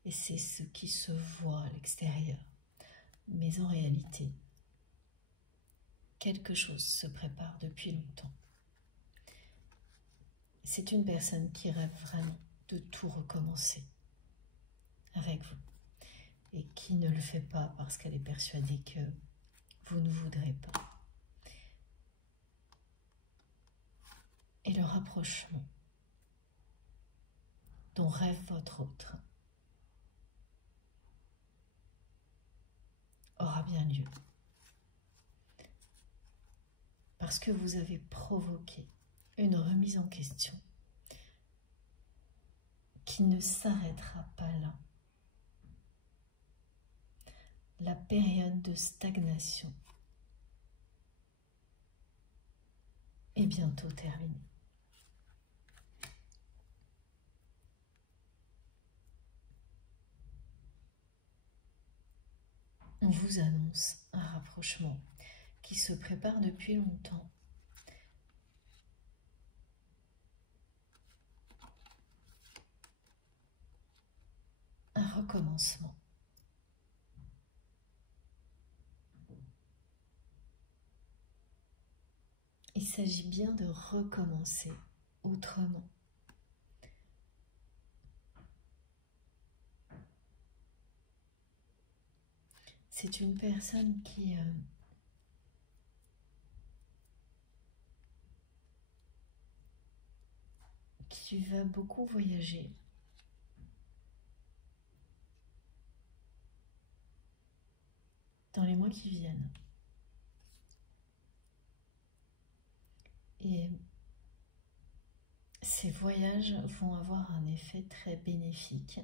et c'est ce qui se voit à l'extérieur. Mais en réalité, quelque chose se prépare depuis longtemps. C'est une personne qui rêve vraiment de tout recommencer avec vous et qui ne le fait pas parce qu'elle est persuadée que vous ne voudrez pas. Et le rapprochement dont rêve votre autre aura bien lieu. Parce que vous avez provoqué une remise en question qui ne s'arrêtera pas là. La période de stagnation est bientôt terminée. On vous annonce un rapprochement qui se prépare depuis longtemps. Un recommencement. Il s'agit bien de recommencer autrement. C'est une personne qui va beaucoup voyager. Dans les mois qui viennent. Et ces voyages vont avoir un effet très bénéfique.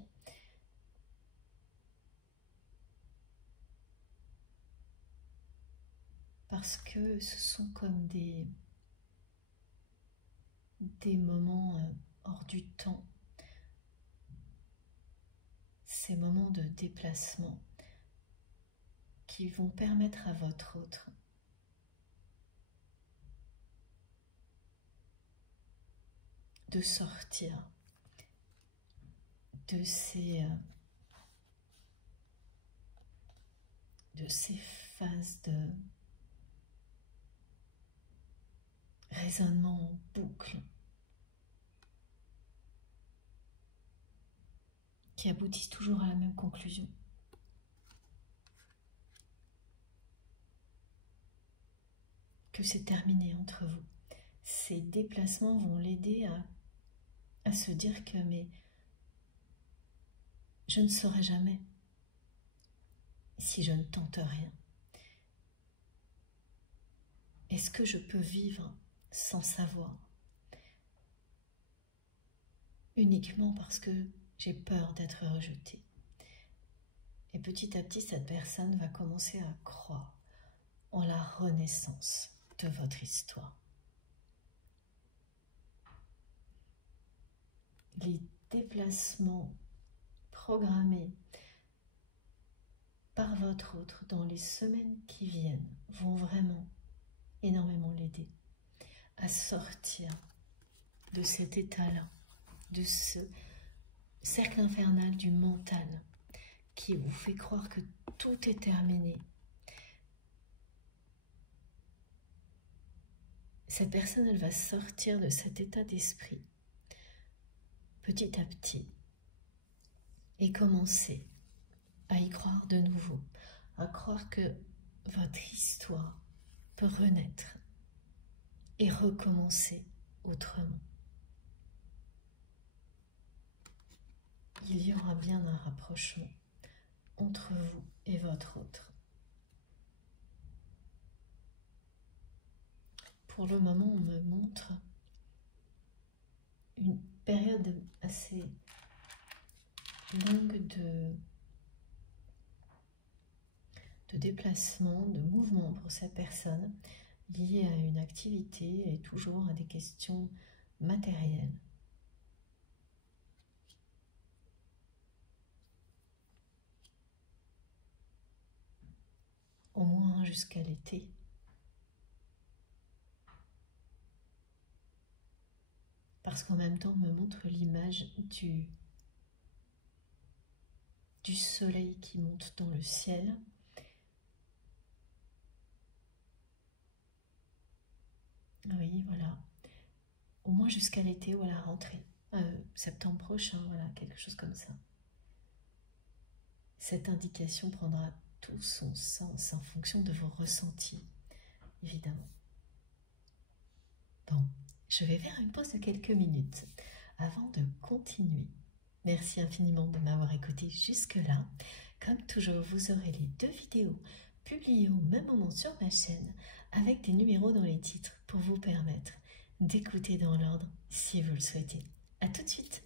Parce que ce sont comme des moments hors du temps. Ces moments de déplacement qui vont permettre à votre autre de sortir de ces phases de raisonnement en boucle qui aboutissent toujours à la même conclusion. Que c'est terminé entre vous. Ces déplacements vont l'aider à se dire que mais je ne saurai jamais si je ne tente rien. Est-ce que je peux vivre sans savoir? Uniquement parce que j'ai peur d'être rejetée. Et petit à petit, cette personne va commencer à croire en la renaissance de votre histoire. Les déplacements programmés par votre autre dans les semaines qui viennent vont vraiment énormément l'aider à sortir de cet état-là, de ce cercle infernal du mental qui vous fait croire que tout est terminé. Cette personne, elle va sortir de cet état d'esprit petit à petit et commencer à y croire de nouveau, à croire que votre histoire peut renaître et recommencer autrement. Il y aura bien un rapprochement entre vous et votre autre. Pour le moment, on me montre une période assez longue de déplacement, de mouvement pour cette personne, liée à une activité et toujours à des questions matérielles. Au moins jusqu'à l'été. Parce qu'en même temps, on me montre l'image du soleil qui monte dans le ciel. Oui, voilà. Au moins jusqu'à l'été ou à la rentrée. Septembre prochain, voilà, quelque chose comme ça. Cette indication prendra tout son sens en fonction de vos ressentis, évidemment. Bon, je vais faire une pause de quelques minutes avant de continuer. Merci infiniment de m'avoir écouté jusque-là. Comme toujours, vous aurez les 2 vidéos publiées au même moment sur ma chaîne avec des numéros dans les titres pour vous permettre d'écouter dans l'ordre si vous le souhaitez. À tout de suite!